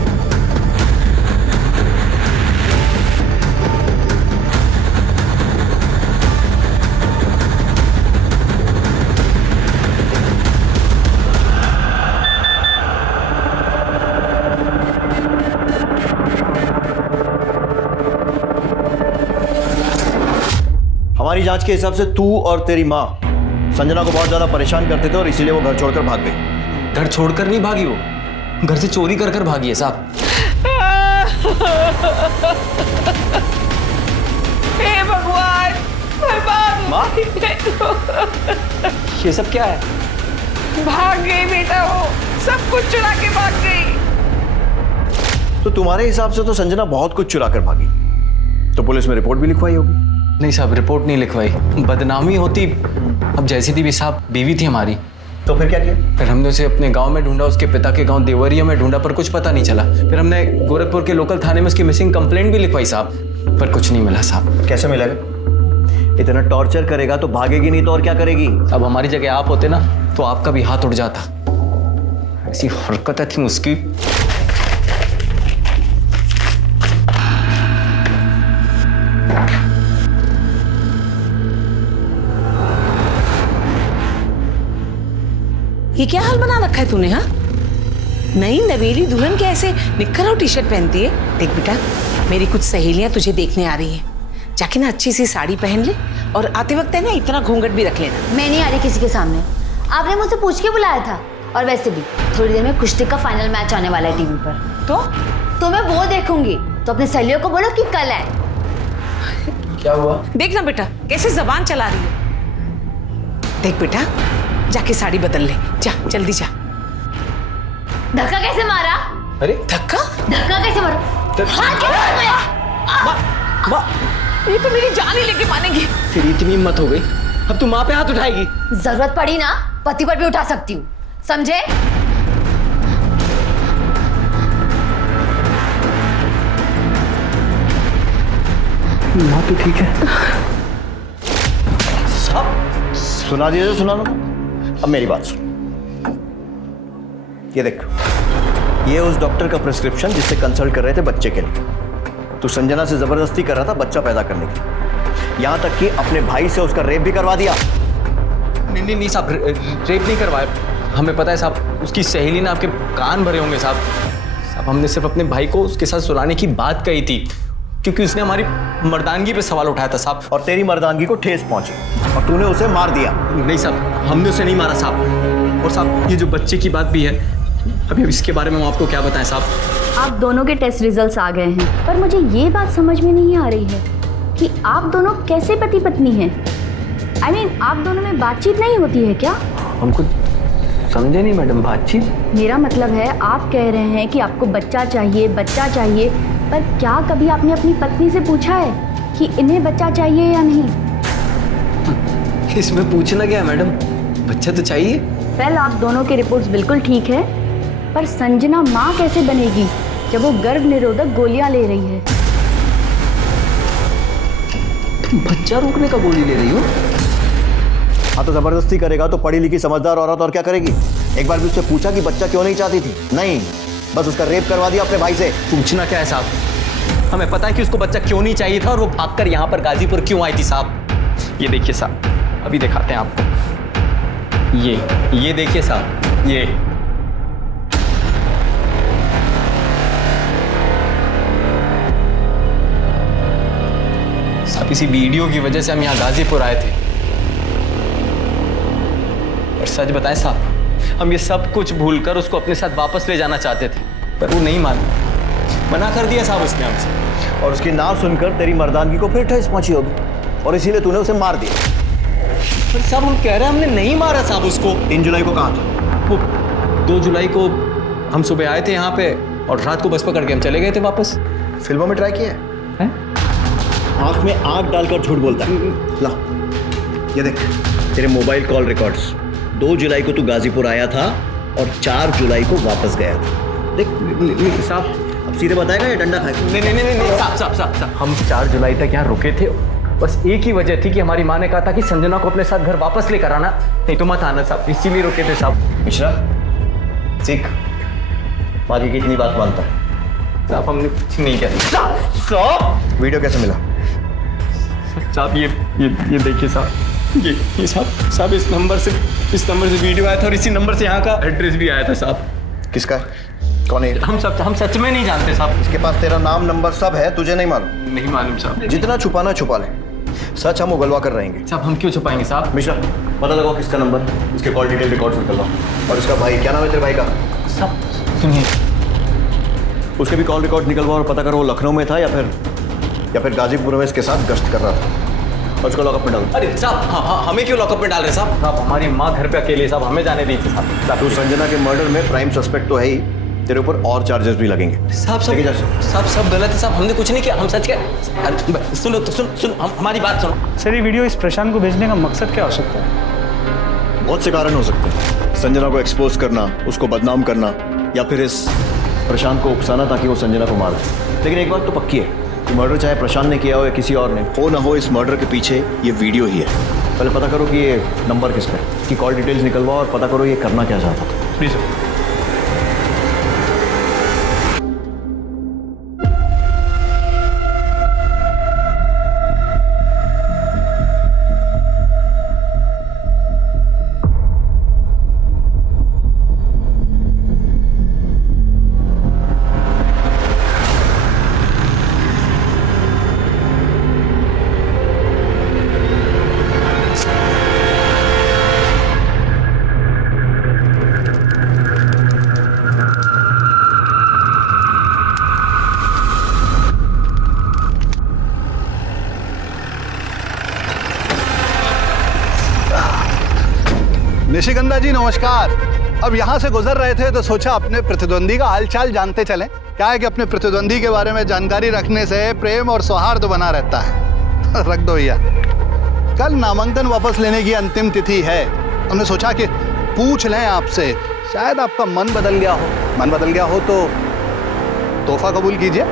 हमारी जांच के हिसाब से तू और तेरी माँ संजना को बहुत ज्यादा परेशान करते थे और इसीलिए वो घर छोड़कर भाग गई। घर छोड़कर नहीं भागी, वो घर से चोरी कर कर भागी है साहब। हे भगवान, बर्बाद माँ? हो गई। ये सब क्या है? भाग गई बेटा, वो सब कुछ चुरा के भाग गई। तो तुम्हारे हिसाब से तो संजना बहुत कुछ चुरा कर भागी, तो पुलिस में रिपोर्ट भी लिखवाई होगी? नहीं साहब, रिपोर्ट नहीं लिखवाई, बदनामी होती। अब जैसी थी भी साहब, बीवी थी हमारी। तो फिर क्या किया? फिर हमने उसे अपने गांव में ढूंढा, उसके पिता के गांव देवरिया में ढूंढा, पर कुछ पता नहीं चला। फिर हमने गोरखपुर के लोकल थाने में उसकी मिसिंग कंप्लेंट भी लिखवाई साहब, पर कुछ नहीं मिला साहब। कैसे मिलेगा? इतना टॉर्चर करेगा तो भागेगी नहीं तो और क्या करेगी? अब हमारी जगह आप होते ना तो आपका भी हाथ उड़ जाता। ऐसी हरकतें थी उसकी। ये क्या हाल बना रखा है तूने? हाँ, नई नवेली दुल्हन के ऐसे निक्कर और टी शर्ट पहनती है। देख बेटा, मेरी कुछ सहेलियां तुझे देखने आ रही हैं, जाके ना अच्छी सी साड़ी पहन ले और आते वक्त है ना इतना घूंघट भी रख लेना। मैं नहीं आ रही किसी के सामने, आपने मुझसे पूछ के बुलाया था। और वैसे भी थोड़ी देर में कुश्ती का फाइनल मैच आने वाला है टीवी पर, तो मैं वो देखूंगी। तो अपने सहेलियों को बोलो कि कल है। क्या हुआ? देख ना बेटा कैसे जबान चला रही है। देख बेटा, जाके साड़ी बदल ले, जा जल्दी जा। धक्का कैसे मारा? अरे धक्का कैसे मारा? हाथ कैसे मारा? ये तो मेरी जान ही लेके मानेगी। फिर इतनी हिम्मत हो गई, अब तू माँ पे हाथ उठाएगी? जरूरत पड़ी ना पति पर भी उठा सकती हूँ, समझे? माँ तो ठीक है। सुना दिया तो सुना लो। अब मेरी बात सुन, ये देख, ये उस डॉक्टर का प्रिस्क्रिप्शन जिससे कंसल्ट कर रहे थे बच्चे के लिए। तू संजना से जबरदस्ती कर रहा था बच्चा पैदा करने की, यहां तक कि अपने भाई से उसका रेप भी करवा दिया। नहीं साहब, रेप नहीं करवाया। हमें पता है साहब, उसकी सहेली ने आपके कान भरे होंगे साहब। हमने सिर्फ अपने भाई को उसके साथ सुलाने की बात कही थी, क्योंकि उसने हमारी मर्दानगी पे सवाल उठाया था साहब। और तेरी मर्दानगी को ठेस पहुंची और तूने उसे मार दिया। नहीं साहब, हमने उसे नहीं मारा साहब। और साहब, ये जो बच्चे की बात भी है, अभी इसके बारे में हम आपको क्या बताएं साहब? आप दोनों के टेस्ट रिजल्ट्स आ गए हैं, पर मुझे ये बात समझ में नहीं आ रही है कि आप दोनों कैसे पति पत्नी हैं। I mean, आप दोनों में बातचीत नहीं होती है क्या? हमको समझे नहीं मैडम, बातचीत? मेरा मतलब है, आप कह रहे हैं कि आपको बच्चा चाहिए, पर क्या कभी आपने अपनी पत्नी से पूछा है कि इन्हें बच्चा चाहिए या नहीं? इसमें पूछना क्या है मैडम, बच्चा तो चाहिए। वेल, आप दोनों के रिपोर्ट्स बिल्कुल ठीक है, पर संजना माँ कैसे बनेगी जब वो गर्भ निरोधक गोलियां ले रही है? तुम बच्चा रोकने का गोली ले रही हो? हाँ, तो जबरदस्ती करेगा तो पढ़ी लिखी समझदार औरत और क्या करेगी? एक बार भी उससे पूछा कि बच्चा क्यों नहीं चाहती थी? नहीं, बस उसका रेप करवा दिया अपने भाई से। पूछना क्या है साहब, हमें पता है कि उसको बच्चा क्यों नहीं चाहिए था और वो भागकर यहाँ पर गाजीपुर क्यों आई थी साहब। ये देखिए साहब, अभी दिखाते हैं आपको। ये देखिए साहब, ये साहब, इसी वीडियो की वजह से हम यहाँ गाजीपुर आए थे। और सच बताएं साहब, हम ये सब कुछ भूलकर उसको अपने साथ वापस ले जाना चाहते थे, पर वो नहीं मानी, मना कर दिया साहब उसने हमसे। और उसकी ना सुनकर तेरी मर्दानगी को फिर ठेस पहुंची होगी और इसीलिए तूने उसे मार दिया। पर साहब, हम कह रहे हैं हमने नहीं मारा साहब उसको। 3 जुलाई को कहाँ था? वो 2 जुलाई को हम सुबह आए थे यहाँ पे और रात को बस पकड़ के हम चले गए थे वापस। फिल्मों में ट्राई किया है? आंख में आंख डालकर झूठ बोलता है। ला, ये देख तेरे मोबाइल कॉल रिकॉर्ड्स। 2 जुलाई को तू गाजीपुर आया था और 4 जुलाई को वापस गया था। देख साहब, अब सीधे बताएगा या डंडा खाएगा? नहीं साहब, हम 4 जुलाई तक यहाँ रुके थे। बस एक ही वजह थी कि हमारी माँ ने कहा था कि संजना को अपने साथ घर वापस लेकर आना, नहीं तो मत आना साहब, इसीलिए रुके थे साहब। मिश्रा, सीख, बाकी कितनी बात मानता है? साहब हमने कुछ नहीं किया। वीडियो कैसे मिला? साहब ये देखिए साहब, ये साहब इस नंबर से वीडियो आया था और इसी नंबर से यहाँ का एड्रेस भी आया था साहब। किसका? कौन है? हम सच में नहीं जानते साहब। इसके पास तेरा नाम नंबर सब है, तुझे नहीं मालूम? नहीं मालूम साहब। जितना छुपाना छुपा ले, सच हम उगलवा कर रहेंगे। साहब हम क्यों छुपाएंगे साहब? मिश्रा, पता लगाओ किसका नंबर, इसके कॉल डिटेल रिकॉर्ड्स निकलवाओ। और इसका भाई, क्या नाम है तेरे भाई का? साहब सुनिए, उसके भी कॉल रिकॉर्ड निकलवाओ और पता करो वो लखनऊ में था या फिर गाजीपुर में इसके साथ गश्त कर रहा था। और उसको लॉकअप में डालो। अरे साहब, हाँ हमें क्यों लॉकअप में डाल रहे साहब? साहब हमारी माँ घर पे अकेले, साहब हमें जाने दीजिए साहब। तू संजना के मर्डर में प्राइम सस्पेक्ट तो है ही, तेरे ऊपर और चार्जेस भी लगेंगे। साहब सब गलत है साहब, हमने कुछ नहीं किया, हम सच कह। सुनो तो सुन हमारी बात सुनो। सर ये वीडियो इस प्रशांत को भेजने का मकसद क्या हो सकता है? बहुत से कारण हो सकते हैं। संजना को एक्सपोज करना, उसको बदनाम करना, या फिर इस प्रशांत को उकसाना ताकि वो संजना को मार दे। लेकिन एक बात तो पक्की है कि मर्डर चाहे प्रशांत ने किया हो या किसी और ने हो ना हो, इस मर्डर के पीछे ये वीडियो ही है। पहले पता करो कि ये नंबर किसका है, कि कॉल डिटेल्स निकलवाओ और पता करो ये करना क्या चाहता था। Please sir. निशिगंधा जी नमस्कार। अब यहाँ से गुजर रहे थे तो सोचा अपने प्रतिद्वंदी का हालचाल जानते चलें। क्या है कि अपने प्रतिद्वंदी के बारे में जानकारी रखने से प्रेम और सौहार्द बना रहता है। रख दो भैया। कल नामांकन वापस लेने की अंतिम तिथि है। हमने सोचा कि पूछ लें आपसे, शायद आपका मन बदल गया हो। मन बदल गया हो तो तोहफा कबूल कीजिए।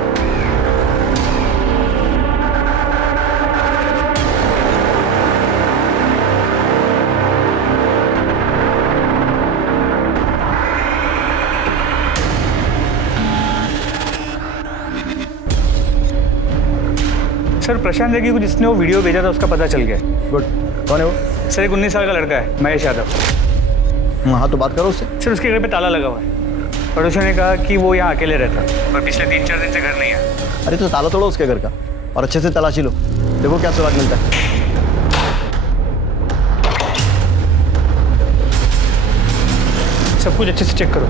सर प्रशांत नेगी को जिसने वो वीडियो भेजा था उसका पता चल गया। गुड। कौन है वो? सर एक 19 साल का लड़का है, महेश यादव। हाँ तो बात करो उससे। सर उसके घर पे ताला लगा हुआ है। पड़ोसियों ने कहा कि वो यहाँ अकेले रहता है और पिछले 3-4 दिन से घर नहीं आया। अरे तो ताला तोड़ो उसके घर का और अच्छे से तलाशी लो, देखो क्या सुराग मिलता है। सब कुछ अच्छे से चेक करो।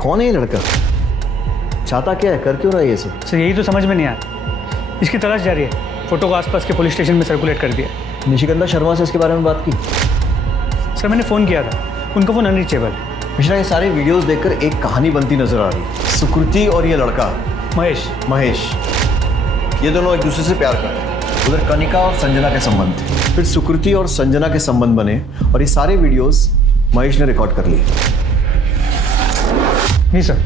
कौन है ये लड़का? चाहता क्या है, कर क्यों रहा है ये सब? सर यही तो समझ में नहीं आया। इसकी तलाश जारी है। फोटो को आसपास के पुलिस स्टेशन में सर्कुलेट कर दिया। निशिगंधा शर्मा से इसके बारे में बात की? सर मैंने फ़ोन किया था, उनका फ़ोन अनरीचेबल है। मिश्रा ये सारे वीडियोस देखकर एक कहानी बनती नजर आ रही है। सुकृति और ये लड़का महेश, ये दोनों एक दूसरे से प्यार करते हैं। उधर कनिका और संजना के संबंध थे, फिर सुकृति और संजना के संबंध बने और ये सारे वीडियोस महेश ने रिकॉर्ड कर लिए। नहीं सर।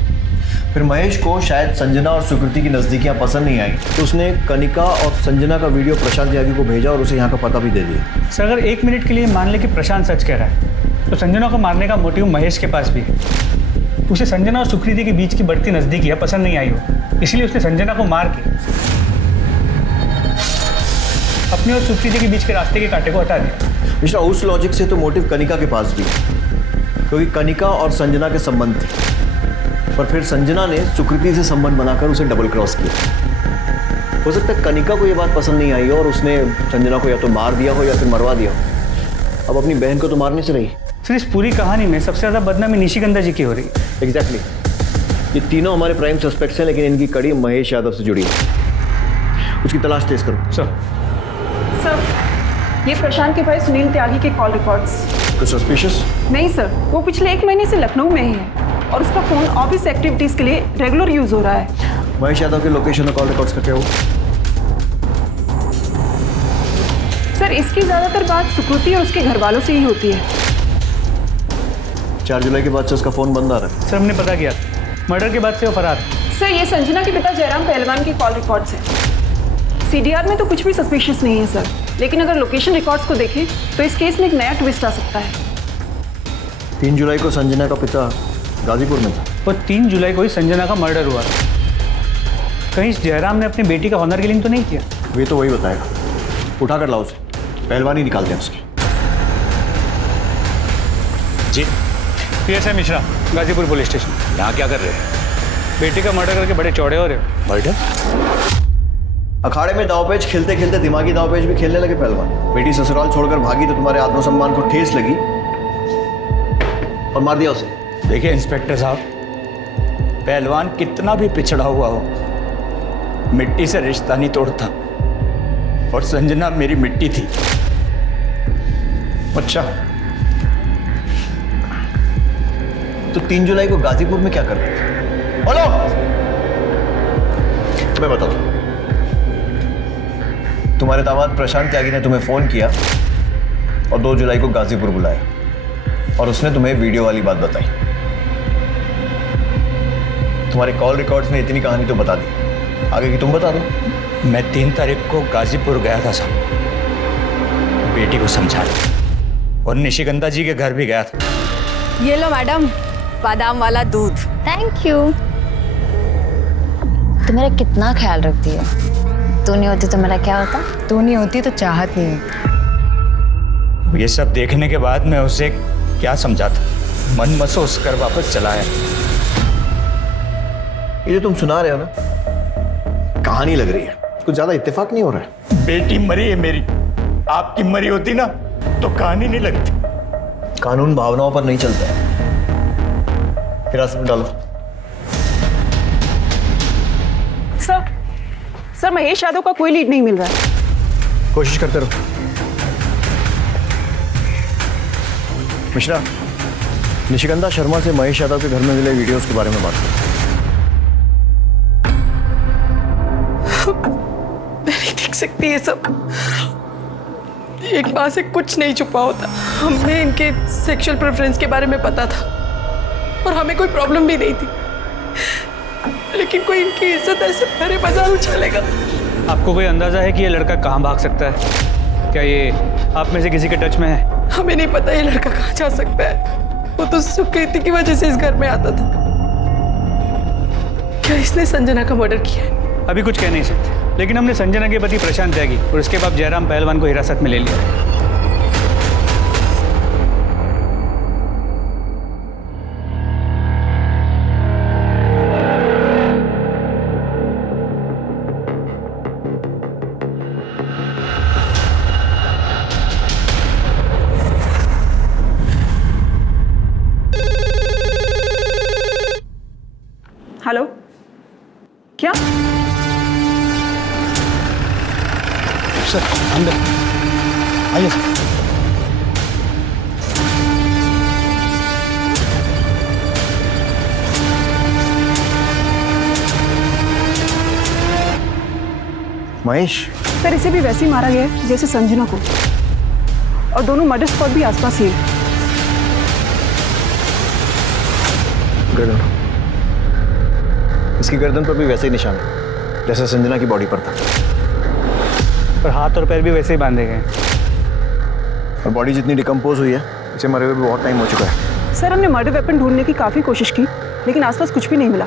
फिर महेश को शायद संजना और सुकृति की नज़दीकियाँ पसंद नहीं आई तो उसने कनिका और संजना का वीडियो प्रशांत त्यागी को भेजा और उसे यहाँ का पता भी दे दिया। सर अगर 1 मिनट के लिए मान ले कि प्रशांत सच कह रहा है तो संजना को मारने का मोटिव महेश के पास भी है। उसे संजना और सुकृति के बीच की बढ़ती नज़दीकियाँ पसंद नहीं आई हो, इसलिए उसने संजना को मार के अपने और सुकृति के बीच के रास्ते के कांटे को हटा दिया। मिश्रा उस लॉजिक से तो मोटिव कनिका के पास भी है, क्योंकि कनिका और संजना के संबंध थे, पर फिर संजना ने सुकृति से संबंध बनाकर उसे डबल क्रॉस किया। हो सकता है कनिका को यह बात पसंद नहीं आई हो और उसने संजना को या तो मार दिया हो या फिर मरवा दिया हो। अब अपनी बहन को तो मारने से रही, सर इस पूरी कहानी में सबसे ज़्यादा बदनामी निशिगंधा जी की हो रही है। एग्जैक्टली ये तीनों हमारे प्राइम सस्पेक्ट्स हैं, लेकिन इनकी कड़ी महेश यादव से जुड़ी है। उसकी तलाश तेज करो। सर ये प्रशांत के भाई सुनील त्यागी के कॉल रिकॉर्ड्स। कुछ सस्पिशियस? नहीं सर, वो पिछले 1 महीने से लखनऊ में ही है और उसका फोन ऑफिस एक्टिविटीज के लिए रेगुलर यूज हो रहा है। महेश यादव के लोकेशन और कॉल रिकॉर्ड्स का क्या हो? सर इसकी ज्यादातर बात सुकृति और उसके घर वालों से ही होती है। 4 जुलाई के बाद से उसका फोन बंद आ रहा है। सर हमने पता किया, मर्डर के बाद से वो फरार है। सर ये संजना के पिता जयराम पहलवान की कॉल रिकॉर्ड्स हैं। सीडीआर में तो कुछ भी सस्पिशियस नहीं है सर, लेकिन अगर लोकेशन रिकॉर्ड्स को देखें तो इस केस में एक नया ट्विस्ट आ सकता है। 3 जुलाई को संजना का पिता गाजीपुर में था। वो 3 जुलाई को ही संजना का मर्डर हुआ। कहीं जयराम ने अपनी बेटी का ऑनर किलिंग तो नहीं किया? वे तो वही बताएगा। उठा कर लाओ उसे, पहलवान ही निकालते हैं उसकी। जी PSI Mishra, Ghazipur police station. यहाँ क्या कर रहे हैं? बेटी का मर्डर करके बड़े चौड़े हो रहे हो। मर्डर? अखाड़े में दावपेच खेलते खेलते दिमागी दावपेच भी खेलने लगे पहलवान। बेटी ससुराल छोड़कर भागी तो तुम्हारे आत्मसम्मान को ठेस लगी और मार दिया उसे। देखिए इंस्पेक्टर साहब, पहलवान कितना भी पिछड़ा हुआ हो, मिट्टी से रिश्ता नहीं तोड़ता, और संजना मेरी मिट्टी थी। अच्छा तो 3 जुलाई को गाजीपुर में क्या कर रहे थे? बोलो, मैं बताता हूं। तुम्हारे दामाद प्रशांत त्यागी ने तुम्हें फोन किया और 2 जुलाई को गाजीपुर बुलाया और उसने तुम्हें वीडियो वाली बात बताई। तुम्हारे कॉल रिकॉर्ड्स ने इतनी कहानी तो बता दी, आगे की तुम बता दो। मैं 3 तारीख को गाजीपुर गया था साहब, बेटी को समझाने, और निशिगंधा जी के घर भी गया था। ये लो मैडम, बादाम वाला दूध। Thank you. तू मेरा कितना ख्याल रखती है। तू नहीं होती तो मेरा क्या होता? तू नहीं होती तो चाहत नहीं होती। ये सब देखने के बाद मैं उसे क्या समझाता, मन महसूस कर वापस चला आया। ये जो तुम सुना रहे हो ना, कहानी लग रही है, कुछ ज्यादा इत्तेफाक नहीं हो रहा है। बेटी मरी है मेरी, आपकी मरी होती ना तो कहानी नहीं लगती। कानून भावनाओं पर नहीं चलता है। हिरासत में डालो। सर महेश यादव का कोई लीड नहीं मिल रहा है। कोशिश करते रहो। मिश्रा, निशिगंधा शर्मा से महेश यादव के घर में मिले वीडियोस के बारे में बात करो। मैं नहीं देख सकती ये सब। एक माँ से कुछ नहीं छुपा होता। हमें इनके सेक्सुअल प्रेफरेंस के बारे में पता था और हमें कोई प्रॉब्लम भी नहीं थी, लेकिन कोई इनकी इज्जत ऐसे भरे बाजार उछालेगा। आपको कोई अंदाजा है कि ये लड़का कहाँ भाग सकता है? क्या ये आप में से किसी के टच में है? हमें नहीं पता ये लड़का कहाँ जा सकता है। वो तो सुकृति की वजह से इस घर में आता था। क्या इसने संजना का मर्डर किया है? अभी कुछ कह नहीं सकते, लेकिन हमने संजना के पति प्रशांत त्यागी और उसके बाद जयराम पहलवान को हिरासत में ले लिया। हेलो, क्या? सर अंदर आइए सर। महेश, सर इसे भी वैसे ही मारा गया है जैसे संजना को, और दोनों मर्डर स्पॉट भी आसपास ही है। गर्दन, इसकी गर्दन पर भी वैसे ही निशान है जैसे संजना की बॉडी पर था, और हाथ और पैर भी वैसे ही बांधे गए, और बॉडी जितनी डिकम्पोज हुई है इसे मरे हुए भी बहुत टाइम हो चुका है। सर हमने मर्डर वेपन ढूंढने की काफी कोशिश की, लेकिन आसपास कुछ भी नहीं मिला।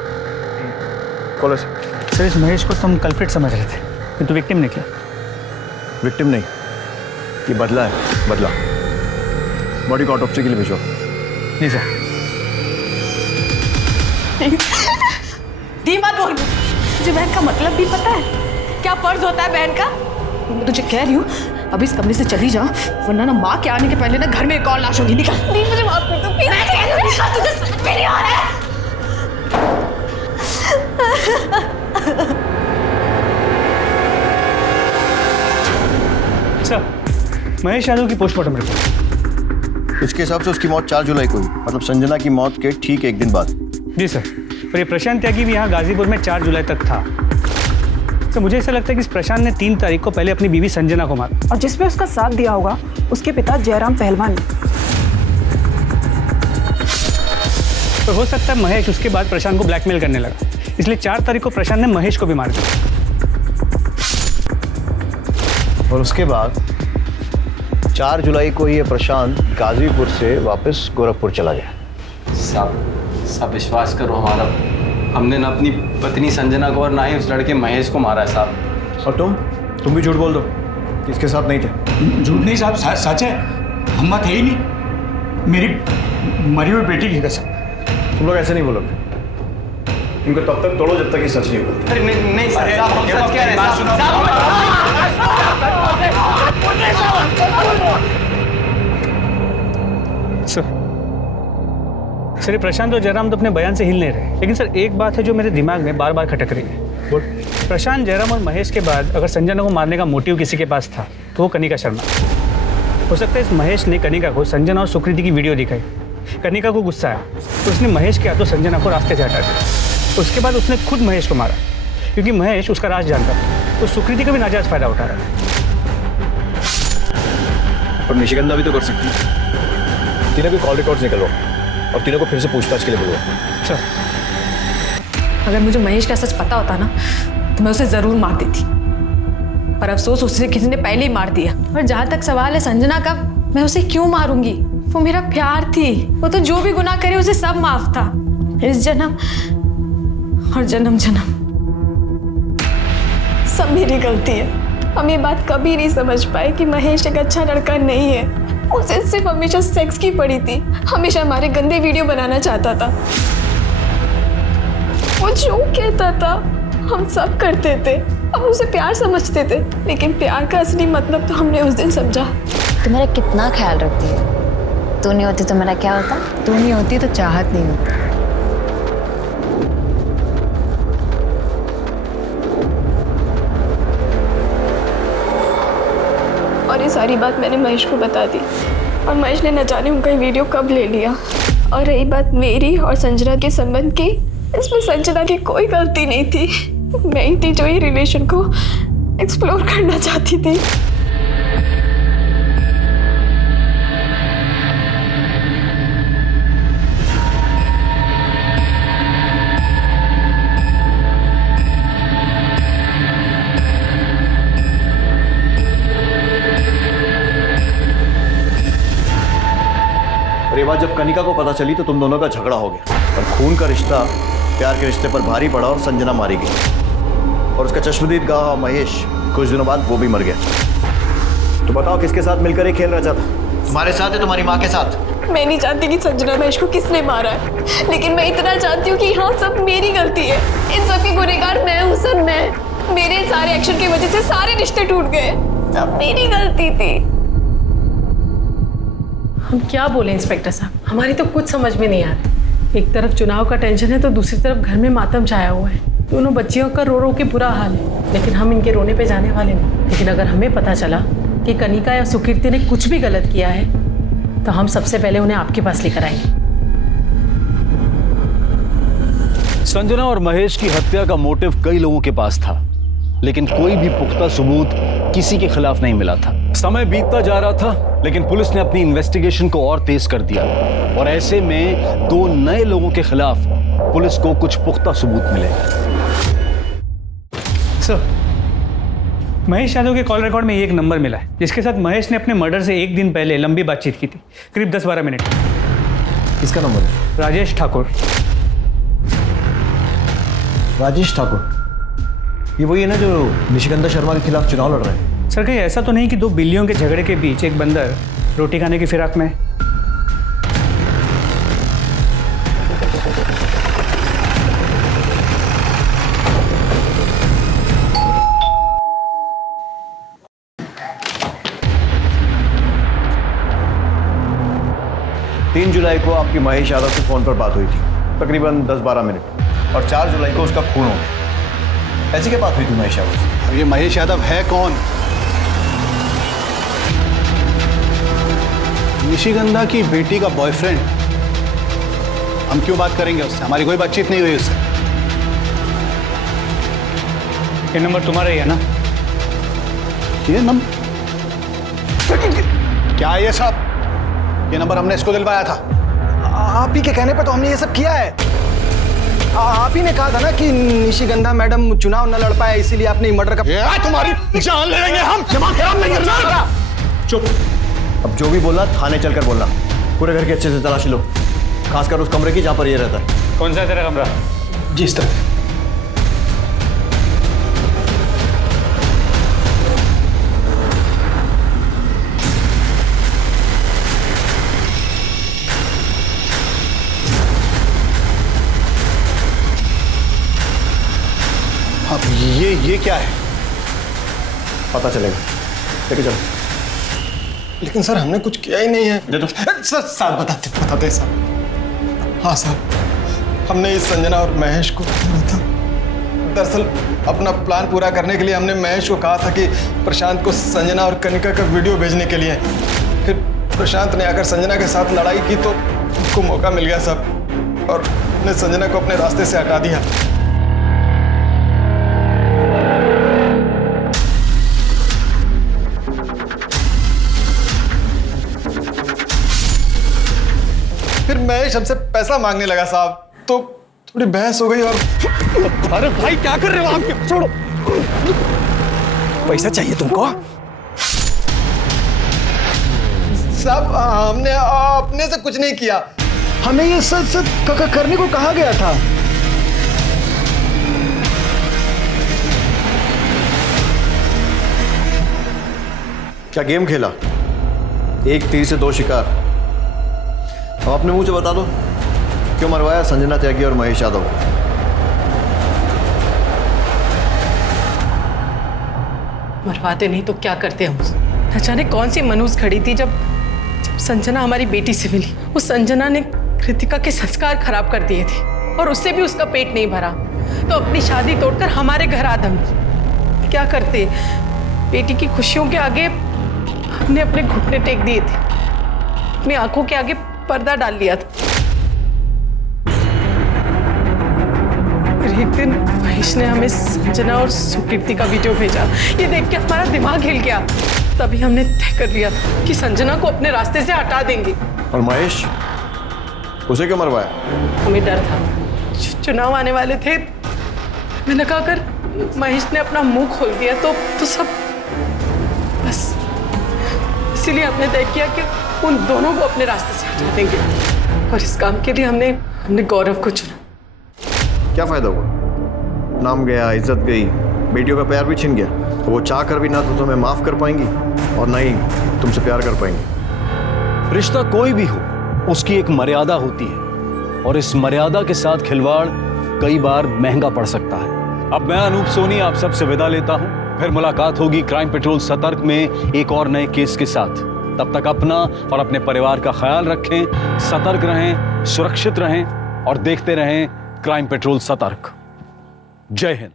खोलो सर, इस महेश को तुम कल्प्रिट समझ रहे थे, किंतु विक्टिम निकला। विक्टिम नहीं, ये बदला है, बदला। बॉडी को ऑटोप्सी के लिए भेजो। जी सर। दी मत बोल, तुझे बहन का मतलब भी पता है? क्या फर्ज होता है बहन का? मैं तुझे कह रही हूँ अब इस कमरे से चली जा, वरना ना माँ के आने के पहले ना घर में एक और लाश होगी। निकल। प्लीज मुझे माफ कर दो। तुझे समझ में नहीं आ रहा है। सर, महेश यादव की पोस्टमार्टम रिपोर्ट। इसके हिसाब से उसकी मौत 4 जुलाई को हुई, मतलब संजना की मौत के ठीक एक दिन बाद। जी सर, और ये प्रशांत त्यागी भी यहाँ गाजीपुर में 4 जुलाई तक था। सर, मुझे ऐसा लगता है कि इस प्रशांत ने 3 तारीख को पहले अपनी बीवी संजना को मारा, और जिसमें उसका साथ दिया होगा उसके पिता जयराम पहलवान ने। तो हो सकता है महेश उसके बाद प्रशांत को ब्लैकमेल करने लगा, इसलिए 4 तारीख को प्रशांत ने महेश को भी मार दिया। और उसके बाद 4 जुलाई को ये प्रशांत गाजीपुर से वापस गोरखपुर चला गया। साहब विश्वास करो हमारा, हमने ना अपनी पत्नी संजना को और ना ही उस लड़के महेश को मारा है साहब। और तुम भी झूठ बोल दो कि इसके साथ नहीं थे। झूठ नहीं साहब, सच है, हम थे ही नहीं, मेरी मरी हुई बेटी की कसम। तुम लोग ऐसे नहीं बोलोगे, इनको तब तक तोड़ो जब तक ये सच नहीं बोलते। अरे नहीं सर, हम सच कह रहे हैं। सर, ये प्रशांत और जयराम तो अपने बयान से हिल नहीं रहे, लेकिन सर एक बात है जो मेरे दिमाग में बार बार खटक रही है। प्रशांत, जयराम और महेश के बाद अगर संजना को मारने का मोटिव किसी के पास था तो वो कनिका शर्मा। हो सकता है इस महेश ने कनिका को संजना और सुकृति की वीडियो दिखाई, कनिका को गुस्सा आया तो उसने महेश के हाथों संजना को रास्ते से हटा दिया। उसके बाद उसने खुद महेश को मारा, क्योंकि महेश उसका राज जानता था, तो सुकृति का भी नाजायज फायदा उठा रहा है। और निशिगंधा भी तो कर सकती है। तीनों के कॉल रिकॉर्ड्स निकलवाओ और तीनों को फिर से पूछताछ के लिए बुलवाओ। सर, अगर मुझे महेश का सच पता होता ना तो मैं उसे जरूर मार देती, पर अफसोस उसे किसी ने पहले ही मार दिया। और जहाँ तक सवाल है संजना का, मैं उसे क्यों मारूंगी? वो मेरा प्यार थी, वो तो जो भी गुनाह करे उसे सब माफ था, इस जन्म और जन्म जन्म सब मेरी गलती है। हम ये बात कभी नहीं समझ पाए कि महेश एक अच्छा लड़का नहीं है। उसे सिर्फ हमेशा सेक्स की पड़ी थी, हमेशा हमारे गंदे वीडियो बनाना चाहता था। वो जो कहता था हम सब करते थे, हम उसे प्यार समझते थे, लेकिन प्यार का असली मतलब तो हमने उस दिन समझा। तू मेरा कितना ख्याल रखती है। तू नहीं होती तो मेरा क्या होता? तू नहीं होती तो चाहत नहीं होती। और ये सारी बात मैंने महेश को बता दी, और महेश ने न जाने उनका वीडियो कब ले लिया। और रही बात मेरी और संजना के संबंध की, इसमें संजना की कोई गलती नहीं थी। मैं ही थी जो ये रिलेशन को एक्सप्लोर करना चाहती थी। और ये बात जब कनिका को पता चली तो तुम दोनों का झगड़ा हो गया, और खून का रिश्ता प्यार के रिश्ते पर भारी पड़ा और संजना मारी गई। और उसका चश्मदीद गवाह महेश कुछ दिनों बाद वो भी मर गया। तो बताओ किसके साथ मिलकर ये खेल रचा था? तुम्हारे साथ है, तुम्हारी माँ के साथ? मैं नहीं जानती कि संजना महेश को किसने मारा है, लेकिन मैं इतना जानती हूँ कि यहाँ सब मेरी गलती है। इन सब की गुनहगार मैं हूँ सर, मैं। मेरे सारे एक्शन की वजह से सारे रिश्ते टूट गए, सब मेरी गलती थी। हम क्या बोले इंस्पेक्टर साहब, हमारी तो कुछ समझ में नहीं आ रहा। एक तरफ चुनाव का टेंशन है तो दूसरी तरफ घर में मातम छाया हुआ है। दोनों बच्चियों का रो रो के बुरा हाल है, लेकिन हम इनके रोने पे जाने वाले नहीं। लेकिन अगर हमें पता चला कि कनिका या सुकीर्ति ने कुछ भी गलत किया है तो हम सबसे पहले उन्हें आपके पास लेकर आएंगे। संजना और महेश की हत्या का मोटिव कई लोगों के पास था, लेकिन कोई भी पुख्ता सबूत किसी के खिलाफ नहीं मिला था। समय बीतता जा रहा था, लेकिन पुलिस ने अपनी इन्वेस्टिगेशन को और तेज कर दिया, और ऐसे में 2 नए लोगों के खिलाफ पुलिस को कुछ पुख्ता सबूत मिले। सर, महेश यादव के कॉल रिकॉर्ड में एक नंबर मिला है जिसके साथ महेश ने अपने मर्डर से एक दिन पहले लंबी बातचीत की थी, करीब 10-12 मिनट। किसका नंबर है? राजेश ठाकुर। राजेश ठाकुर, ये वही है ना जो निशिगंधा शर्मा के खिलाफ चुनाव लड़ रहे हैं? सर, कहीं ऐसा तो नहीं कि 2 बिल्लियों के झगड़े के बीच एक बंदर रोटी खाने की फिराक में? 3 जुलाई को आपकी महेश यादव से फ़ोन पर बात हुई थी, तकरीबन 10-12 मिनट, और 4 जुलाई को उसका खून हो गया। ऐसी क्या बात हुई थी महेश यादव से? अब ये महेश यादव है कौन? निशिगंधा की बेटी का बॉयफ्रेंड। हम क्यों बात करेंगे उससे? हमारी कोई बातचीत नहीं हुई उससे। ये नंबर तुम्हारा ही है ना? ये नंबर क्या है ये सब? ये नंबर हमने इसको दिलवाया था। आप ही के कहने पे तो हमने ये सब किया है। आप ही ने कहा था ना कि निशिगंधा मैडम चुनाव न लड़ पाए, इसीलिए आपने मर्डर का। तुम्हारी जान ले लेंगे हम। दिमाग खराब नहीं करना। चुप। अब जो भी बोलना थाने चलकर बोलना। पूरे घर की अच्छे से तलाशी लो, खासकर उस कमरे की जहां पर ये रहता है। कौन सा है तेरा कमरा? जी इस तरह। अब ये क्या है? पता चलेगा, लेके चलो। लेकिन सर हमने कुछ किया ही नहीं है। दे दो। सर बताते साहब। हाँ साहब, हमने इस संजना और महेश को मारा था। दरअसल अपना प्लान पूरा करने के लिए हमने महेश को कहा था कि प्रशांत को संजना और कनिका का वीडियो भेजने के लिए। फिर प्रशांत ने आकर संजना के साथ लड़ाई की तो उनको मौका मिल गया साहब, और ने संजना को अपने रास्ते से हटा दिया। फिर महेश हमसे पैसा मांगने लगा साहब, तो थोड़ी बहस हो गई और अरे भाई क्या कर रहे हो आप? छोड़ो। पैसा चाहिए तुमको? साहब हमने अपने से कुछ नहीं किया। हमें ये सच करने को कहा गया था। क्या गेम खेला? एक तीर से 2 शिकार। अब अपने मुंह से बता दो, क्यों मरवाया संजना त्यागी और महेश यादव को? मरवाते नहीं तो क्या करते हम? न जाने कौन सी मनूस खड़ी थी जब संजना हमारी बेटी से मिली। उस संजना ने कृतिका के संस्कार खराब कर दिए थे, और उससे भी उसका पेट नहीं भरा तो अपनी शादी तोड़कर हमारे घर आदम की। क्या करते? बेटी की खुशियों के आगे हमने अपने घुटने टेक दिए थे, अपनी आंखों के आगे पर्दा डाल लिया था। फिर एक दिन महेश ने हमें संजना और सुकीर्ति का वीडियो भेजा। ये देख के हमारा दिमाग हिल गया। तभी हमने तय कर लिया था कि संजना को अपने रास्ते से हटा देंगे। और महेश, उसे क्यों मरवाया? हमें डर था, चुनाव आने वाले थे। मैंने कहा अगर महेश ने अपना मुंह खोल दिया तो सब बस। इसीलिए हमने तय किया कि उन दोनों को अपने रास्ते से हटा देंगे, और इस काम के लिए हमने गौरव को चुना। क्या फायदा हुआ? नाम गया, इज्जत गई, बेटियों का प्यार भी छिन गया। तो वो चाह कर भी ना तो तुम्हें माफ कर पाएंगी और ना ही तुमसे प्यार कर पाएंगी। रिश्ता कोई भी हो, उसकी एक मर्यादा होती है, और इस मर्यादा के साथ खिलवाड़ कई बार महंगा पड़ सकता है। अब मैं अनूप सोनी आप सबसे विदा लेता हूं। फिर मुलाकात होगी क्राइम पेट्रोल सतर्क में एक और नए केस के साथ। तब तक अपना और अपने परिवार का ख्याल रखें, सतर्क रहें, सुरक्षित रहें और देखते रहें क्राइम पेट्रोल सतर्क। जय हिंद।